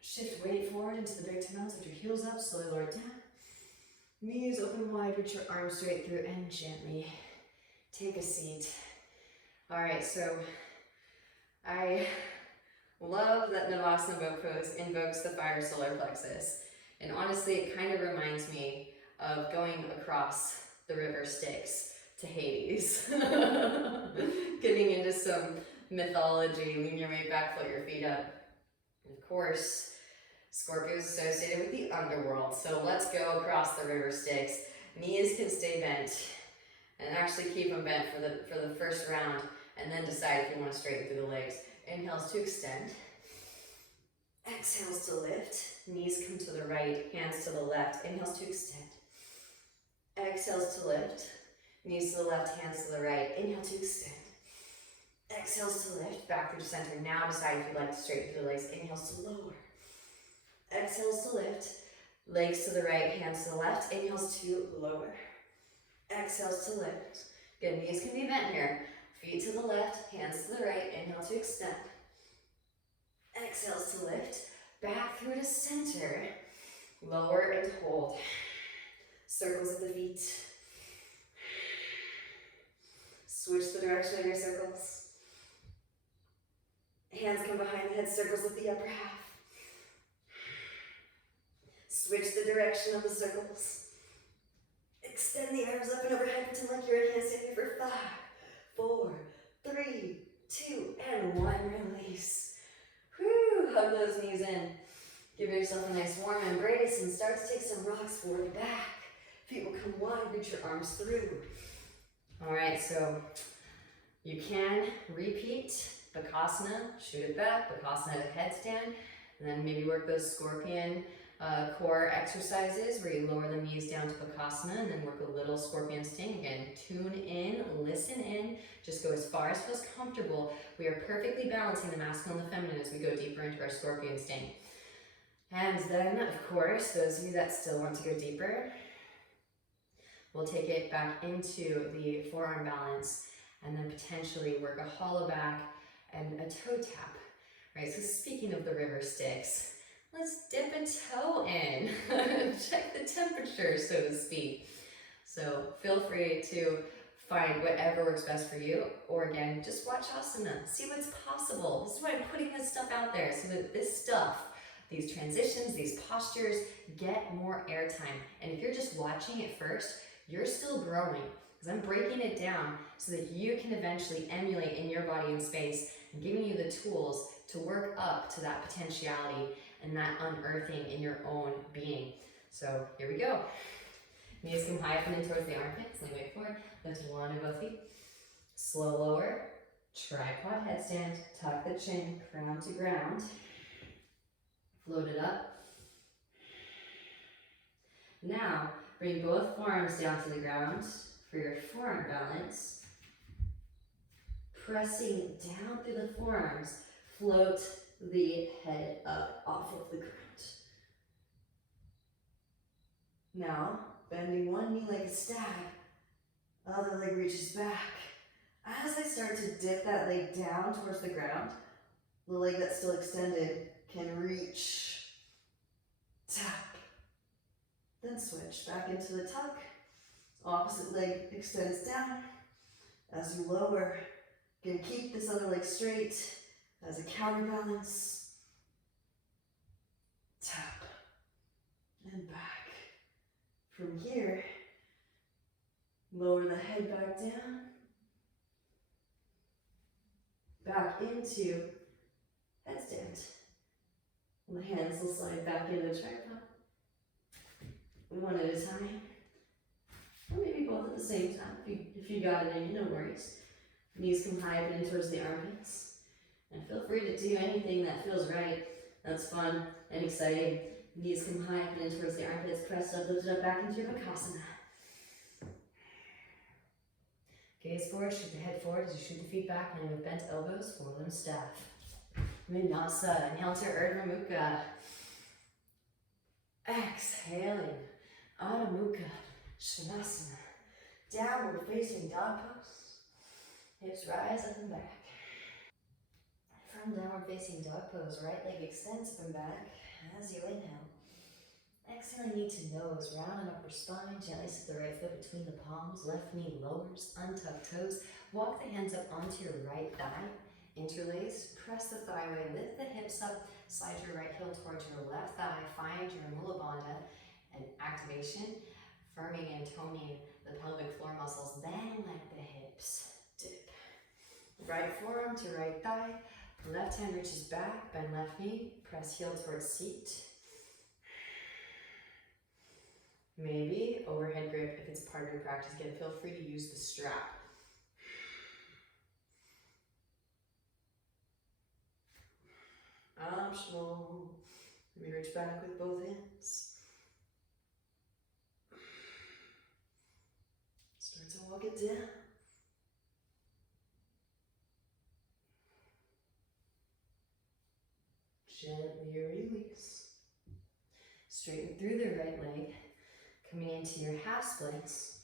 Shift weight forward into the big toenails, lift your heels up, slowly lower it down. Knees open wide, reach your arms straight through, and gently take a seat. All right, so I love that Navasana boat pose invokes the fire solar plexus. And honestly, it kind of reminds me of going across the river Styx to Hades. Getting into some mythology, lean your way back, float your feet up. And of course, Scorpio is associated with the underworld, so let's go across the river Styx. Knees can stay bent, and actually keep them bent for the first round. and then decide if you want to straighten through the legs. Inhales to extend. Exhales to lift. Knees come to the right, hands to the left. Inhales to extend. Exhales to lift. Knees to the left, hands to the right. Inhale to extend. Exhales to lift, back through center. Now decide if you'd like to straighten through the legs. Inhales to lower. Exhales to lift. Legs to the right, hands to the left. Inhales to lower. Exhales to lift. Good, knees can be bent here. Feet to the left, hands to the right. Inhale to extend. Exhales to lift. Back through to center. Lower and hold. Circles at the feet. Switch the direction of your circles. Hands come behind the head, circles with the upper half. Switch the direction of the circles. Extend the arms up and overhead, pretend like you're in handstand for 5, 4, 3, 2, and 1. Release. Whew, hug those knees in. Give yourself a nice warm embrace and start to take some rocks forward and back. Feet will come wide, reach your arms through. All right, so you can repeat Bakasana, shoot it back, Bakasana to headstand, and then maybe work those scorpion core exercises where you lower the knees down to Bakasana and then work a little scorpion sting. Again, tune in, listen in, just go as far as feels comfortable. We are perfectly balancing the masculine and the feminine as we go deeper into our scorpion sting. And then, of course, those of you that still want to go deeper, we'll take it back into the forearm balance and then potentially work a hollow back and a toe tap, right? So speaking of the river Styx, let's dip a toe in, check the temperature, so to speak. So feel free to find whatever works best for you, or again, just watch asana, see what's possible. This is why I'm putting this stuff out there, so that this stuff, these transitions, these postures, get more airtime. And if you're just watching it first, you're still growing, because I'm breaking it down so that you can eventually emulate in your body and space and giving you the tools to work up to that potentiality and that unearthing in your own being. So here we go. Knees come high up and in towards the armpits. Lean weight forward. Lift one of both feet. Slow lower. Tripod headstand. Tuck the chin. Crown to ground. Float it up. Now, bring both forearms down to the ground for your forearm balance. Pressing down through the forearms, float the head up off of the ground. Now, bending one knee like a stag, other leg reaches back. As I start to dip that leg down towards the ground, the leg that's still extended can reach, tap, then switch back into the tuck. Opposite leg extends down. As you lower, you can keep this other leg straight as a counterbalance. Tap and back. From here, lower the head back down. Back into headstand. And the hands will slide back into the tripod. One at a time. Or maybe both at the same time. If you got it in you, no worries. Knees come high up and in towards the armpits. And feel free to do anything that feels right. That's fun and exciting. Knees come high up and in towards the armpits. Press up, lift it up back into your Bakasana. Gaze forward, shoot the head forward as you shoot the feet back, and with bent elbows, forelimb staff. Vinyasa, inhale to Urdhva Mukha. Exhaling, Adho Mukha, Svanasana. Downward facing dog pose. Hips rise up and back. From downward facing dog pose, right leg extends up and back as you inhale. Exhaling knee to nose, round and upper spine, gently sit the right foot between the palms, left knee lowers, untuck toes, walk the hands up onto your right thigh, interlace, press the thigh away, lift the hips up, slide your right heel towards your left thigh, find your Mula Bandha and activation, firming and toning the pelvic floor muscles, then let the hips dip. Right forearm to right thigh, left hand reaches back, bend left knee, press heel towards seat. Maybe overhead grip if it's part of your practice. Again, feel free to use the strap. optional. Let me reach back with both hands. Start to walk it down. Gently release. Straighten through the right leg. Coming into your half splits.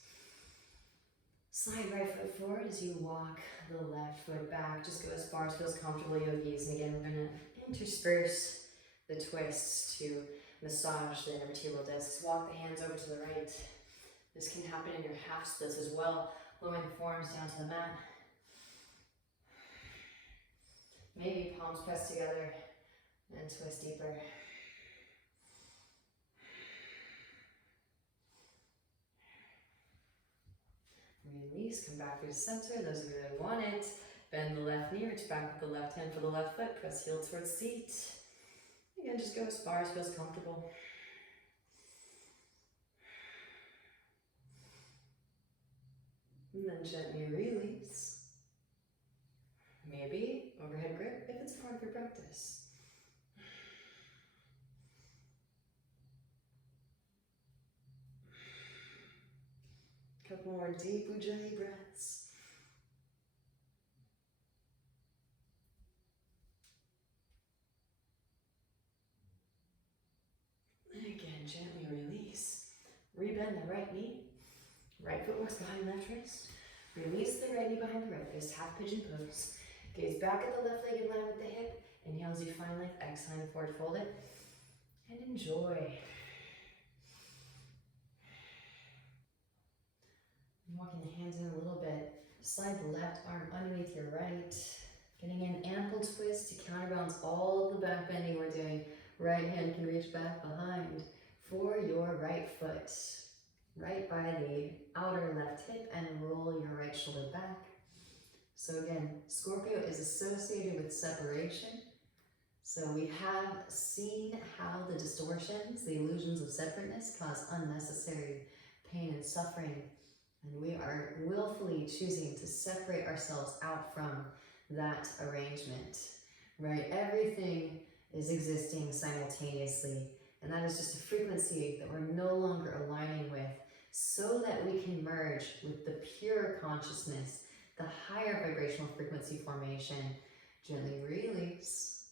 Slide right foot forward as you walk the left foot back. Just go as far as feels comfortable, yogis. And again, we're going to intersperse the twists to massage the vertebral discs. Walk the hands over to the right. This can happen in your half splits as well. Lowering the forearms down to the mat. Maybe palms pressed together and twist deeper. Release, come back through the center. Those who really want it. Bend the left knee, reach back with the left hand for the left foot. Press heel towards seat. Again, just go as far as feels comfortable. And then gently release. Maybe overhead grip if it's part of your practice. Couple more deep Ujjayi breaths. And again, gently release. Rebend the right knee. Right foot walks behind left wrist. Release the right knee behind the right wrist. Half pigeon pose. Gaze back at the left leg in line with the hip. Inhale as you find length. Exhale, forward fold it. And enjoy. Walking the hands in a little bit. Slide the left arm underneath your right. Getting an ample twist to counterbalance all of the back bending we're doing. Right hand can reach back behind for your right foot. Right by the outer left hip and roll your right shoulder back. So again, Scorpio is associated with separation. So we have seen how the distortions, the illusions of separateness cause unnecessary pain and suffering. And we are willfully choosing to separate ourselves out from that arrangement, right? Everything is existing simultaneously, and that is just a frequency that we're no longer aligning with, so that we can merge with the pure consciousness, the higher vibrational frequency formation. Gently release.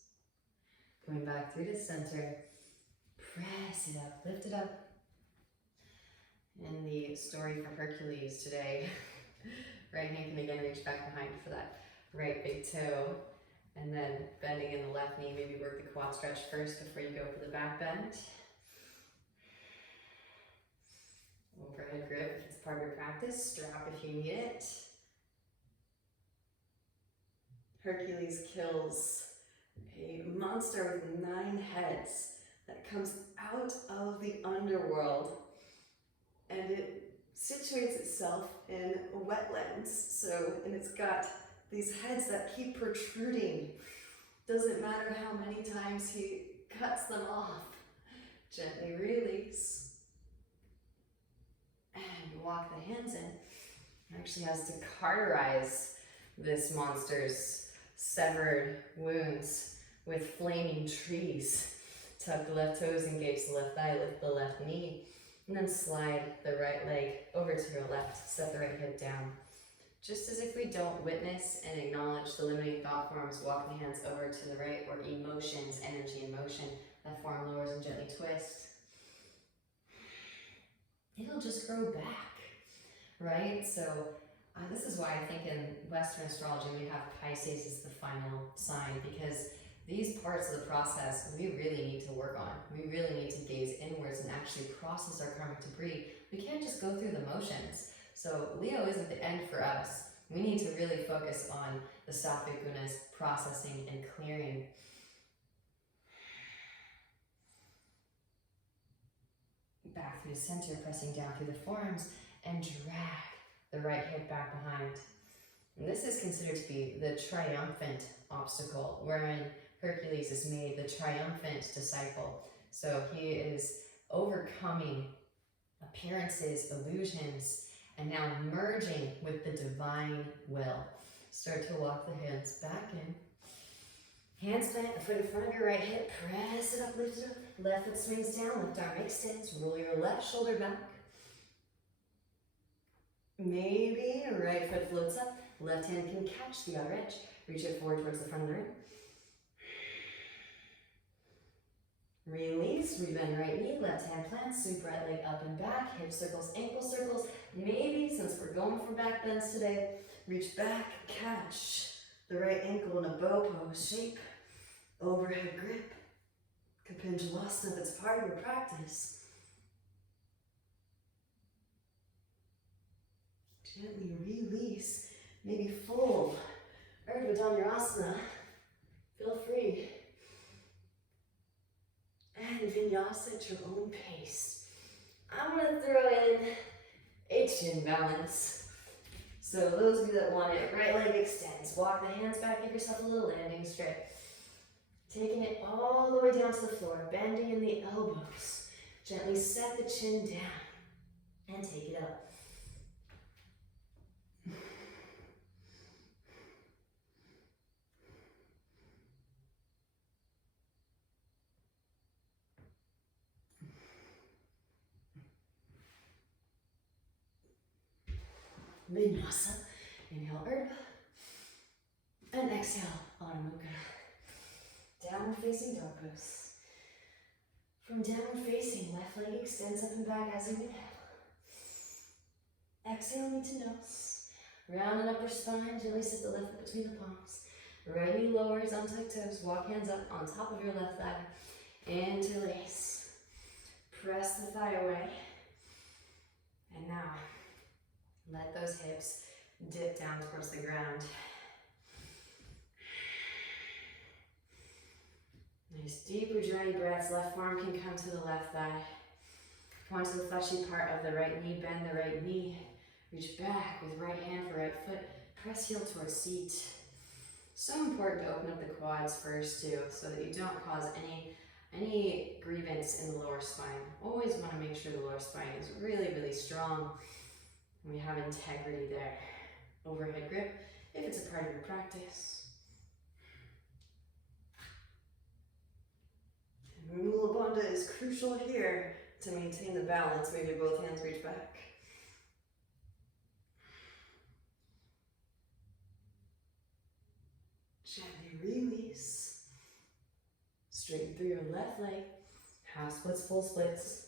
Coming back through the center. Press it up, lift it up. And the story for Hercules today, right hand can again reach back behind for that right big toe. And then bending in the left knee, maybe work the quad stretch first before you go for the back bend. Overhead grip if it's part of your practice, strap if you need it. Hercules kills a monster with 9 heads that comes out of the underworld, and it situates itself in wetlands. And it's got these heads that keep protruding. Doesn't matter how many times he cuts them off. Gently release. And walk the hands in. Actually has to cauterize this monster's severed wounds with flaming trees. Tuck the left toes, engage the left thigh, lift the left knee, and then slide the right leg over to your left, set the right hip down. Just as if we don't witness and acknowledge the limiting thought forms, walk the hands over to the right, or emotions, energy in motion. That form lowers and gently twist. It'll just grow back, right? So this is why I think in Western astrology we have Pisces as the final sign, because these parts of the process we really need to work on. We really need to gaze inwards and actually process our karmic debris. We can't just go through the motions. So Leo isn't the end for us. We need to really focus on the sattvic gunas, processing and clearing. Back through the center, pressing down through the forearms, and drag the right hip back behind. And this is considered to be the triumphant obstacle, wherein Hercules is made the triumphant disciple. So he is overcoming appearances, illusions, and now merging with the divine will. Start to walk the hands back in. Hands plant, the foot in front of your right hip, press it up, lift it up. Left foot swings down, left arm extends, roll your left shoulder back. Maybe right foot floats up, left hand can catch the other edge. Reach it forward towards the front of the ring. Release, rebend right knee, left hand plants, sweep right leg up and back, hip circles, ankle circles. Maybe, since we're going for back bends today, reach back, catch the right ankle in a bow pose shape. Overhead grip, Kapinjalasana, that's part of your practice. Gently release, maybe full Urdhva Dhanurasana. Feel free. And vinyasa at your own pace. I'm going to throw in a chin balance. So those of you that want it, right leg extends. Walk the hands back, give yourself a little landing strip. Taking it all the way down to the floor, bending in the elbows. Gently set the chin down and take it up. Vinyasa. Inhale Urdhva. And exhale Adho Mukha. Downward facing dog pose. From downward facing, left leg extends up and back as you inhale. Exhale, knee to nose. Round and upper spine, gently sit the left foot between the palms. Right knee lowers, untuck toes, walk hands up on top of your left thigh. Interlace. Press the thigh away. And now, let those hips dip down towards the ground. Nice deep Ujjayi breaths. Left forearm can come to the left thigh. Come onto the fleshy part of the right knee. Bend the right knee. Reach back with right hand for right foot. Press heel towards seat. So important to open up the quads first too, so that you don't cause any grievance in the lower spine. Always want to make sure the lower spine is really, really strong. We have integrity there. Overhead grip, if it's a part of your practice. Mula Bandha is crucial here to maintain the balance. Maybe both hands reach back. Gently release. Straighten through your left leg. Half splits, full splits.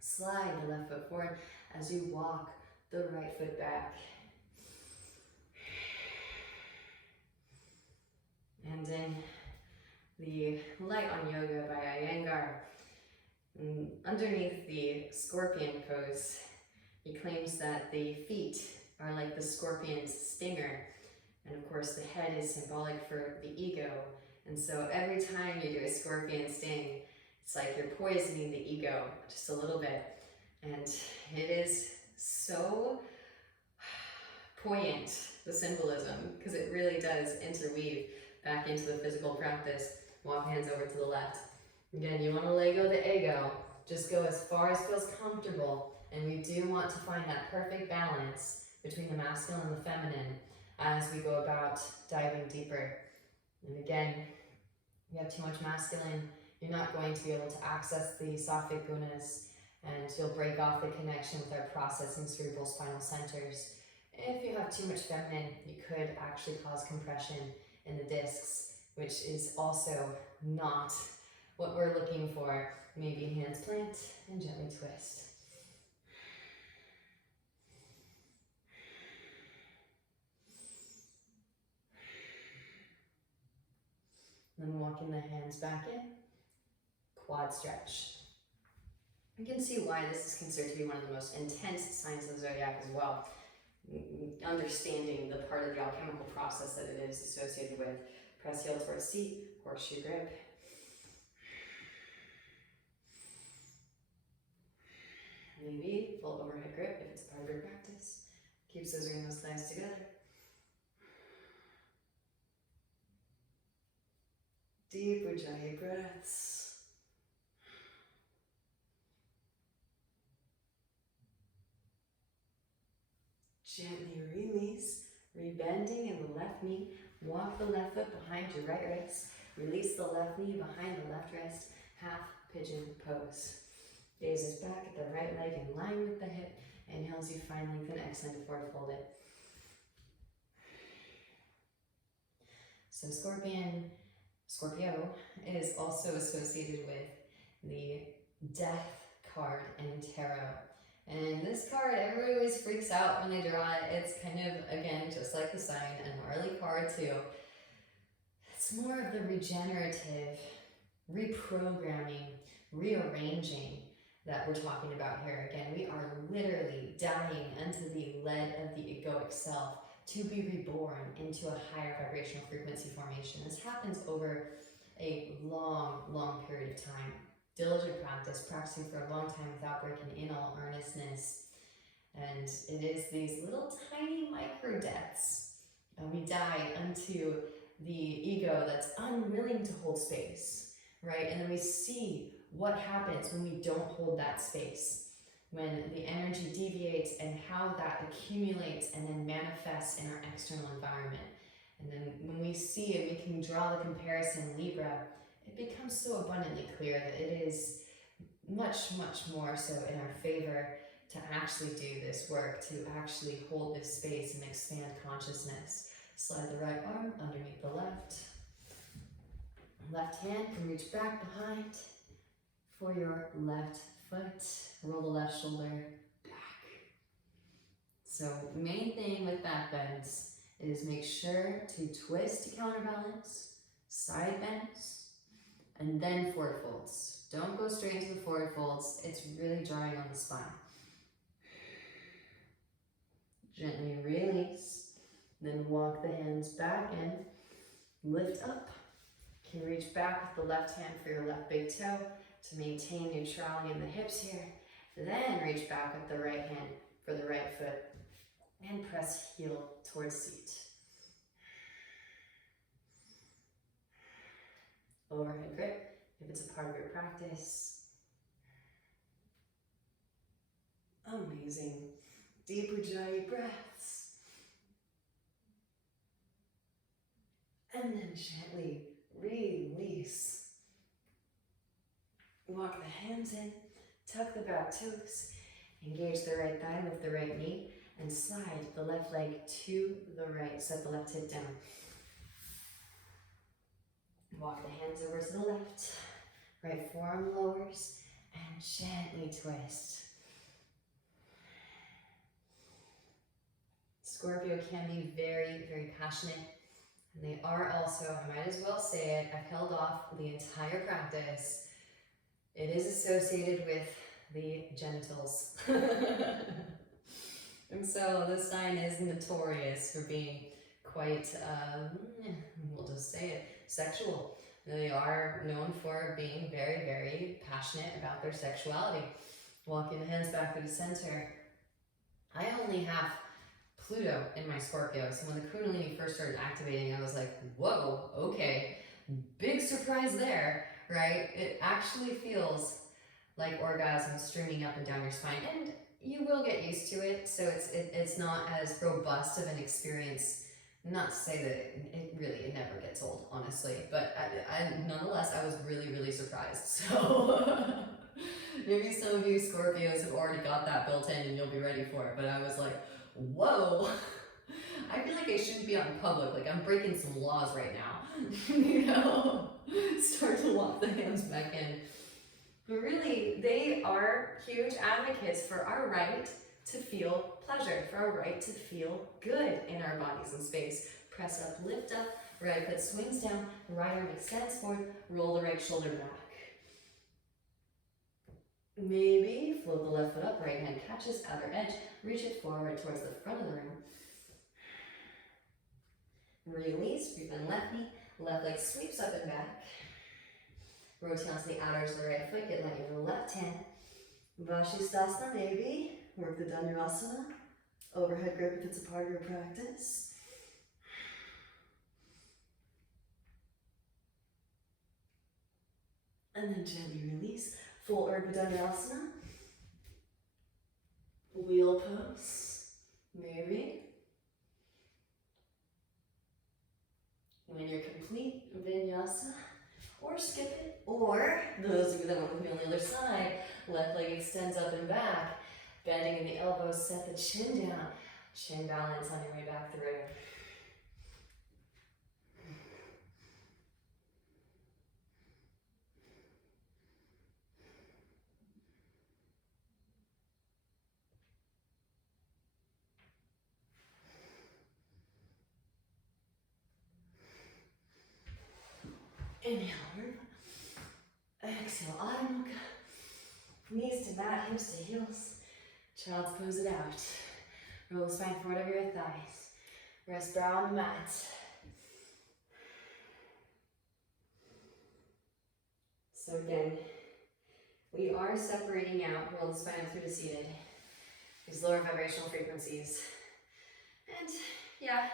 Slide the left foot forward as you walk the right foot back. And in the Light on Yoga by Iyengar, underneath the scorpion pose, he claims that the feet are like the scorpion's stinger. And of course, the head is symbolic for the ego. And so every time you do a scorpion sting, it's like you're poisoning the ego just a little bit. And it is so poignant, the symbolism, because it really does interweave back into the physical practice. Walk hands over to the left. Again, you want to let go the ego. Just go as far as feels comfortable. And we do want to find that perfect balance between the masculine and the feminine as we go about diving deeper. And again, if you have too much masculine, you're not going to be able to access the sattvic gunas, and you'll break off the connection with our processing cerebral spinal centers. If you have too much feminine, you could actually cause compression in the discs, which is also not what we're looking for. Maybe hands plant and gently twist. Then walking the hands back in, quad stretch. You can see why this is considered to be one of the most intense signs of the zodiac as well. Understanding the part of the alchemical process that it is associated with. Press heel towards seat, horseshoe grip. Maybe full overhead grip if it's part of your practice. Keep scissoring those thighs together. Deep Ujjayi breaths. Gently release, rebending in the left knee, Walk the left foot behind your right wrist. Release the left knee behind the left wrist. Half pigeon pose. Gazes back at the right leg in line with the hip. Inhales, you find lengthen. Exhale to forward fold it. So Scorpio is also associated with the Death card in tarot. And this card, everybody always freaks out when they draw it. It's kind of, again, just like the sign, a gnarly card too. It's more of the regenerative, reprogramming, rearranging that we're talking about here. Again, we are literally dying into the lead of the egoic self to be reborn into a higher vibrational frequency formation. This happens over a long, long period of time. Diligent practice, practicing for a long time without breaking in all earnestness. And it is these little tiny micro deaths. We die unto the ego that's unwilling to hold space, right? And then we see what happens when we don't hold that space, when the energy deviates and how that accumulates and then manifests in our external environment. And then when we see it, we can draw the comparison Libra. It becomes so abundantly clear that it is much, much more so in our favor to actually do this work, to actually hold this space and expand consciousness. Slide the right arm underneath the left. Left hand can reach back behind for your left foot. Roll the left shoulder back. So main thing with back bends is make sure to twist to counterbalance, side bends, and then forward folds. Don't go straight into the forward folds. It's really drawing on the spine. Gently release. Then walk the hands back in. Lift up. You can reach back with the left hand for your left big toe to maintain neutrality in the hips here. Then reach back with the right hand for the right foot. And press heel towards seat. Overhead grip, if it's a part of your practice. Amazing. Deep Ujjayi breaths. And then gently release. Walk the hands in, tuck the back toes, engage the right thigh with the right knee, and slide the left leg to the right. Set the left hip down. Walk the hands over to the left. Right forearm lowers and gently twist. Scorpio can be very, very passionate. And they are also, I might as well say it, I've held off the entire practice. It is associated with the genitals. And so this sign is notorious for being quite, we'll just say it, sexual. They are known for being very, very passionate about their sexuality. Walking the hands back to the center. I only have Pluto in my Scorpio, so when the kundalini first started activating, I was like, whoa, okay, big surprise there, right? It actually feels like orgasm streaming up and down your spine, and you will get used to it, so it's not as robust of an experience. Not to say that it never gets old, honestly, but I nonetheless, I was really, really surprised. So maybe some of you Scorpios have already got that built in and you'll be ready for it, but I was like, whoa, I feel like I shouldn't be out in public, like I'm breaking some laws right now, you know, start to walk the hands back in. But really, they are huge advocates for our right to feel pleasure, for our right to feel good in our bodies and space. Press up, lift up, right foot swings down, right arm extends forward, roll the right shoulder back. Maybe float the left foot up, right hand catches outer edge, reach it forward towards the front of the room. Release, breathe in left knee, left leg sweeps up and back. Rotate onto the outer edge of the right foot, get light in the left hand. Vashisthasana, maybe. Work the Dhanurasana. Overhead grip if it's a part of your practice. And then gently release. Full Urdhva Dhanurasana. Wheel pose. Maybe. When you're complete, vinyasa, or skip it, or those of you that want with me on the other side, left leg extends up and back, bending in the elbows, set the chin down, chin balance on your way back through. Inhale, exhale, Adho Mukha. Knees to mat, hips to heels. Child's pose it out. Roll the spine forward over your thighs. Rest brow on the mat. So again, we are separating out, roll the spine up through to seated, these lower vibrational frequencies. And yeah,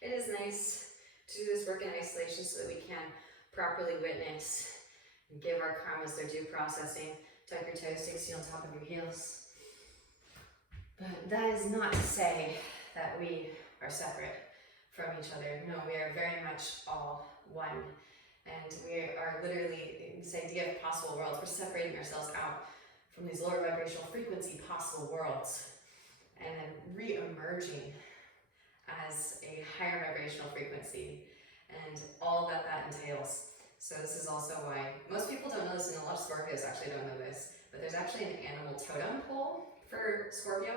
it is nice to do this work in isolation so that we can properly witness and give our karmas their due processing. Tuck your toes, take a seat on top of your heels. But that is not to say that we are separate from each other. No, we are very much all one. And we are literally, this idea of possible worlds, we're separating ourselves out from these lower vibrational frequency possible worlds and then re-emerging as a higher vibrational frequency and all that that entails. So this is also why most people don't know this, and a lot of Scorpios actually don't know this, but there's actually an animal totem pole for Scorpio,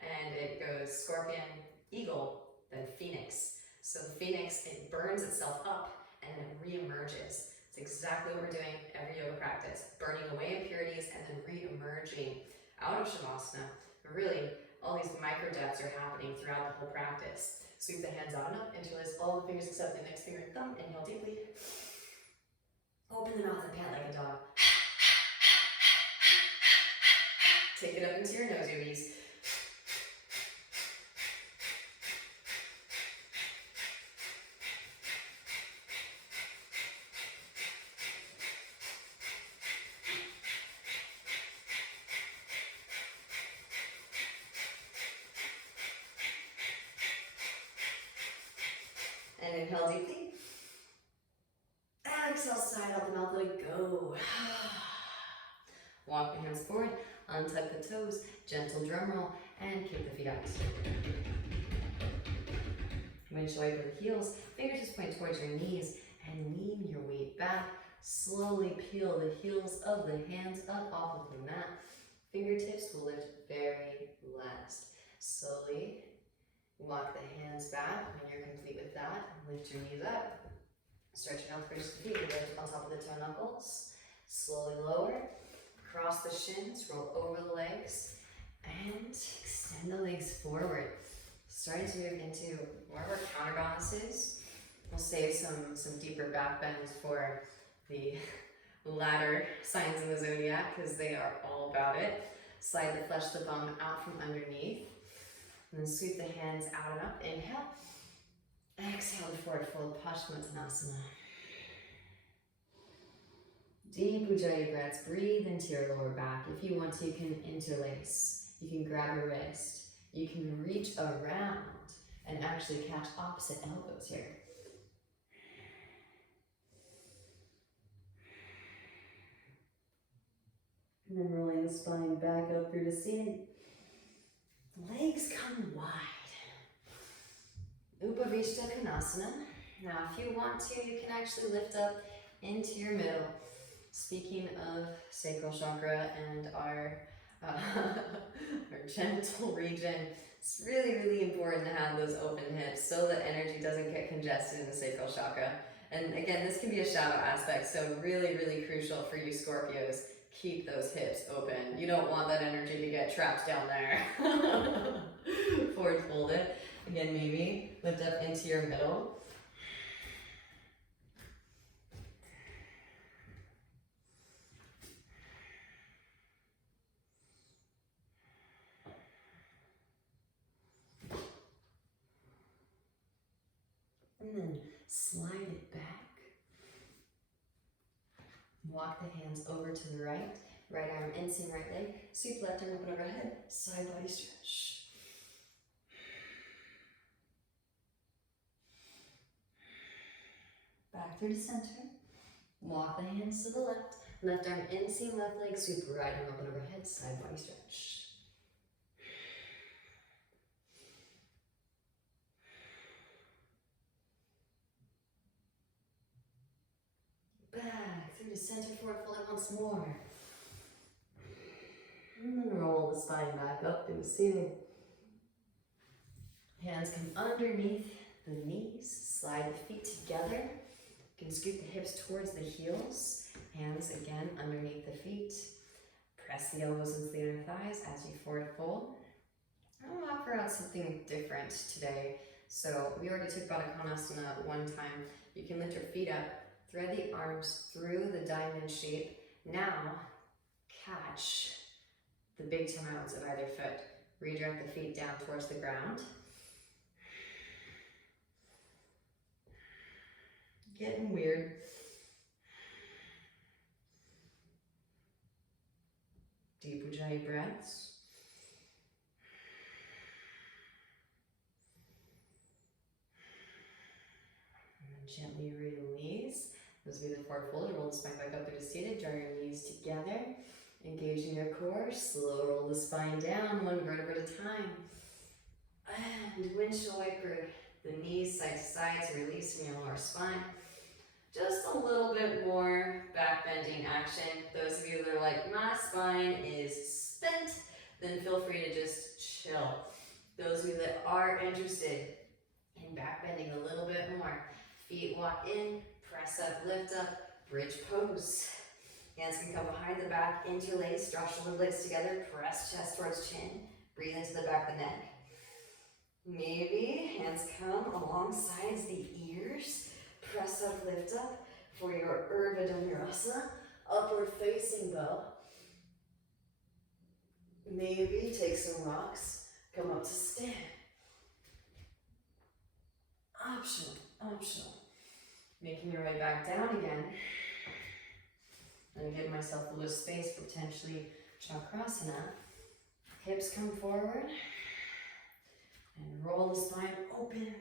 and it goes scorpion, eagle, then phoenix. So the phoenix, it burns itself up and then it re-emerges. It's exactly what we're doing every yoga practice, burning away impurities and then re-emerging out of Shavasana. But really, all these micro depths are happening throughout the whole practice. Sweep the hands out and up, interlace all the fingers except the next finger and thumb. Inhale deeply. Open the mouth and pant like a dog. Take it up into your nose, yogis. And inhale deeply. Exhale, side out the mouth, let it go. Walk the hands forward, untuck the toes, gentle drum roll, and kick the feet out. Windshield wiper the heels, fingertips point towards your knees, and lean your weight back. Slowly peel the heels of the hands up off of the mat. Fingertips will lift very relaxed. Slowly walk the hands back. When you're complete with that, lift your knees up. Stretch your out the feet, lift on top of the toe knuckles. Slowly lower, cross the shins, roll over the legs, and extend the legs forward. Starting to move into more of our counterbalances. We'll save some deeper back bends for the latter signs in the zodiac because they are all about it. Slide the flesh, the bum out from underneath. And then sweep the hands out and up. Inhale. Exhale to forward fold, Paschimottanasana. Deep Ujjayi breaths. Breathe into your lower back. If you want to, you can interlace. You can grab your wrist. You can reach around and actually catch opposite elbows here. And then rolling the spine back up through the seated. Legs come wide. Upavishta Konasana. Now, if you want to, you can actually lift up into your middle. Speaking of sacral chakra and our genital region, it's really, really important to have those open hips so that energy doesn't get congested in the sacral chakra. And again, this can be a shadow aspect, so really, really crucial for you Scorpios. Keep those hips open. You don't want that energy to get trapped down there. Forward fold it. Again, maybe lift up into your middle. And then slide it back. Walk the hands over to the right. Right arm inseam right leg. Sweep left arm open overhead. Side body stretch. Back through to center. Walk the hands to the left. Left arm inseam, left leg sweep, right arm up and overhead, side body stretch. Back through to center, forward fold once more. And then roll the spine back up to the ceiling. Hands come underneath the knees, slide the feet together. You can scoot the hips towards the heels. Hands again underneath the feet. Press the elbows into the inner thighs as you forward fold. I'm going to offer out something different today. So we already took Baddha one time. You can lift your feet up, thread the arms through the diamond shape. Now catch the big toe mounds of either foot. Redirect the feet down towards the ground. Getting weird. Deep Ujjayi breaths. And then gently release. As we the forward fold, roll the spine back up into seated. Draw your knees together. Engaging your core. Slow roll the spine down, one vertebra at a time. And windshield wiper the knees side to side to release from your lower spine. Just a little bit more back bending action. Those of you that are like, my spine is spent, then feel free to just chill. Those of you that are interested in back bending a little bit more, feet walk in, press up, lift up, bridge pose. Hands can come behind the back, interlace, draw shoulder blades together, press chest towards chin, breathe into the back of the neck. Maybe hands come alongside the ears. Press up, lift up for your Urdhva Dhanurasana, upward facing bow. Maybe take some rocks, come up to stand. Optional, optional. Making your way back down again. And give myself a little space, potentially Chakrasana. Hips come forward. And roll the spine open.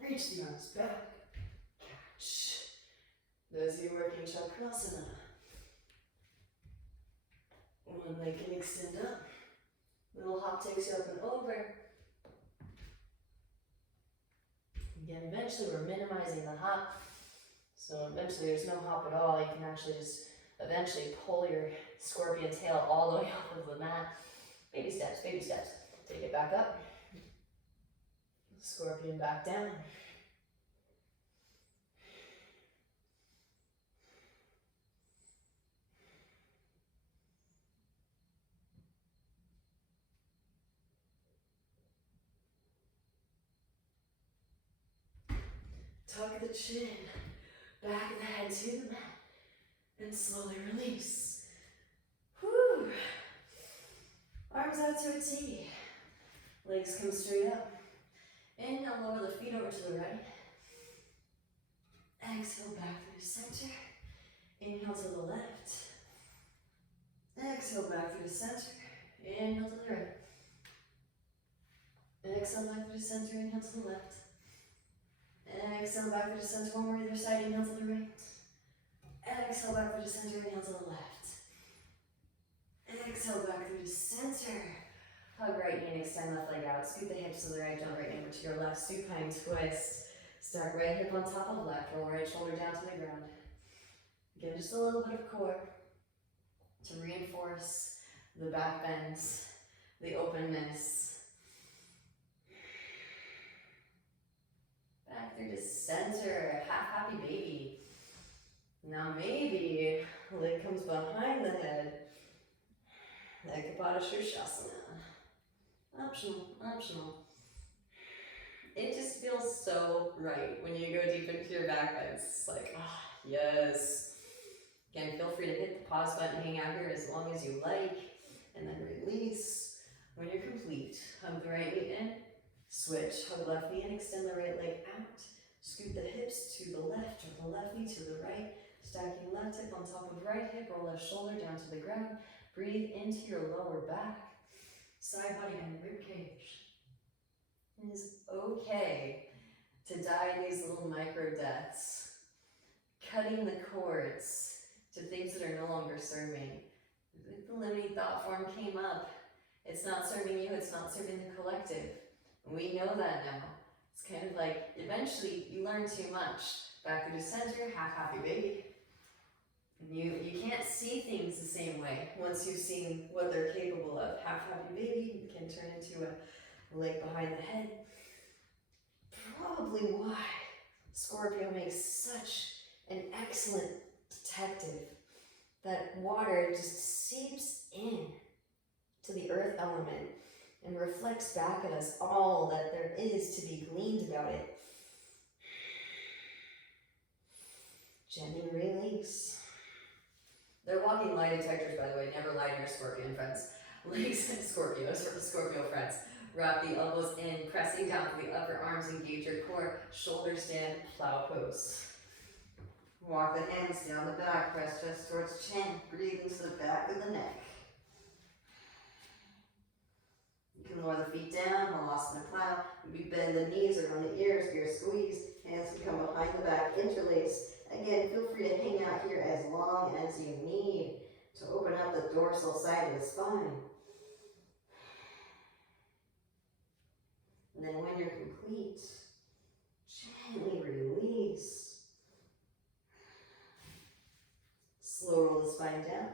Reach the arms back. Catch. Those of you working Chakrasana. One leg can extend up. Little hop takes you up and over. Again, eventually we're minimizing the hop. So eventually there's no hop at all. You can actually just eventually pull your scorpion tail all the way off of the mat. Baby steps, baby steps. Take it back up. Scorpion back down. Tuck the chin, back of the head to the mat, and slowly release. Whew. Arms out to a T. Legs come straight up. Inhale, lower the feet over to the right. Exhale, back through the center. Inhale to the left. Exhale, back through the center. Inhale to the right. Exhale, back through the center. Inhale to the left. Exhale, back through the center. One more either side. Inhale to the right. Exhale, back through the center. Inhale to the left. Exhale, back through the center. Hug right knee and extend left leg out. Scoot the hips to the right, jump right over to your left. Supine twist. Start right hip on top of left. Roll right shoulder down to the ground. Again, just a little bit of core to reinforce the back bends, the openness. Back through to center. Half happy baby. Now maybe leg comes behind the head. Ekapada Shirshasana. Optional, optional. It just feels so right when you go deep into your back bends. It's like, ah, yes. Again, feel free to hit the pause button, hang out here as long as you like, and then release when you're complete. Hug the right knee in, switch, hug the left knee in, extend the right leg out, scoot the hips to the left or the left knee to the right, stacking left hip on top of right hip or left shoulder down to the ground. Breathe into your lower back, side body and rib cage. It is okay to die these little micro deaths, cutting the cords to things that are no longer serving. The limiting thought form came up. It's not serving you, it's not serving the collective. We know that now. It's kind of like, eventually you learn too much. Back into center, half happy baby. And you can't see things the same way once you've seen what they're capable of. Half happy baby can turn into a leg behind the head. Probably why Scorpio makes such an excellent detective. That water just seeps in to the earth element and reflects back at us all that there is to be gleaned about it. Gently release. They're walking lie detectors, by the way. Never lie to your Scorpion friends. Legs and Scorpio friends. Wrap the elbows in, pressing down to the upper arms. Engage your core. Shoulder stand, plow pose. Walk the hands down the back. Press chest towards chin. Breathe into the back of the neck. You can lower the feet down, Halasana plow. Maybe bend the knees around the ears, ear squeeze. Hands can come behind the back, interlace. Again, feel free to hang out here as long as you need to open up the dorsal side of the spine. And then when you're complete, gently release. Slow roll the spine down.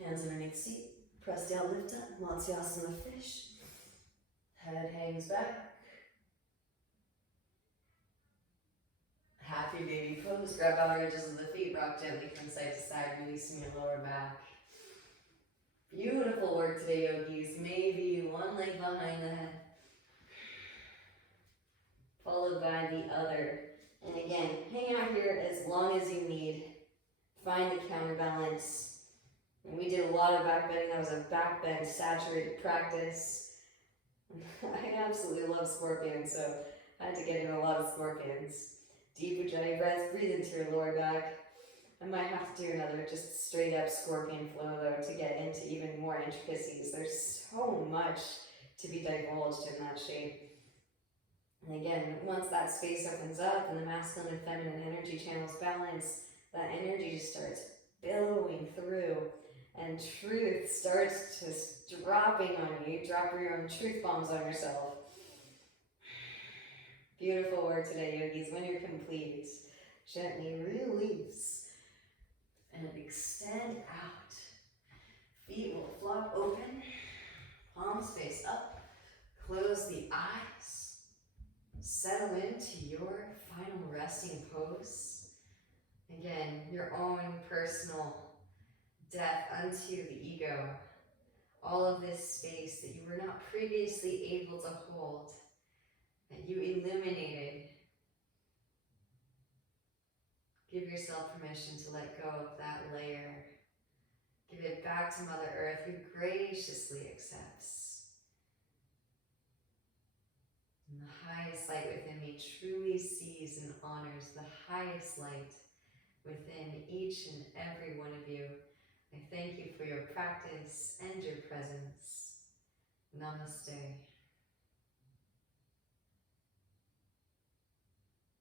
Hands underneath seat. Press down, lift up. Matsyasana fish. Head hangs back. Happy baby pose. Grab out the edges of the feet. Rock gently from side to side, releasing your lower back. Beautiful work today, yogis. Maybe one leg behind the head, followed by the other. And again, hang out here as long as you need. Find the counterbalance. And we did a lot of back bending. That was a back bend saturated practice. I absolutely love scorpions, so I had to get in a lot of scorpions. Deep Ujjayi breaths. Breathe into your lower back. I might have to do another just straight up scorpion flow though to get into even more intricacies. There's so much to be divulged in that shape. And again, once that space opens up and the masculine and feminine energy channels balance, that energy just starts billowing through and truth starts just dropping on you. You drop your own truth bombs on yourself. Beautiful work today, yogis. When you're complete, gently release and extend out. Feet will flop open, palms face up. Close the eyes. Settle into your final resting pose. Again, your own personal death unto the ego. All of this space that you were not previously able to hold, that you illuminated. Give yourself permission to let go of that layer. Give it back to Mother Earth, who graciously accepts. And the highest light within me truly sees and honors the highest light within each and every one of you. I thank you for your practice and your presence. Namaste.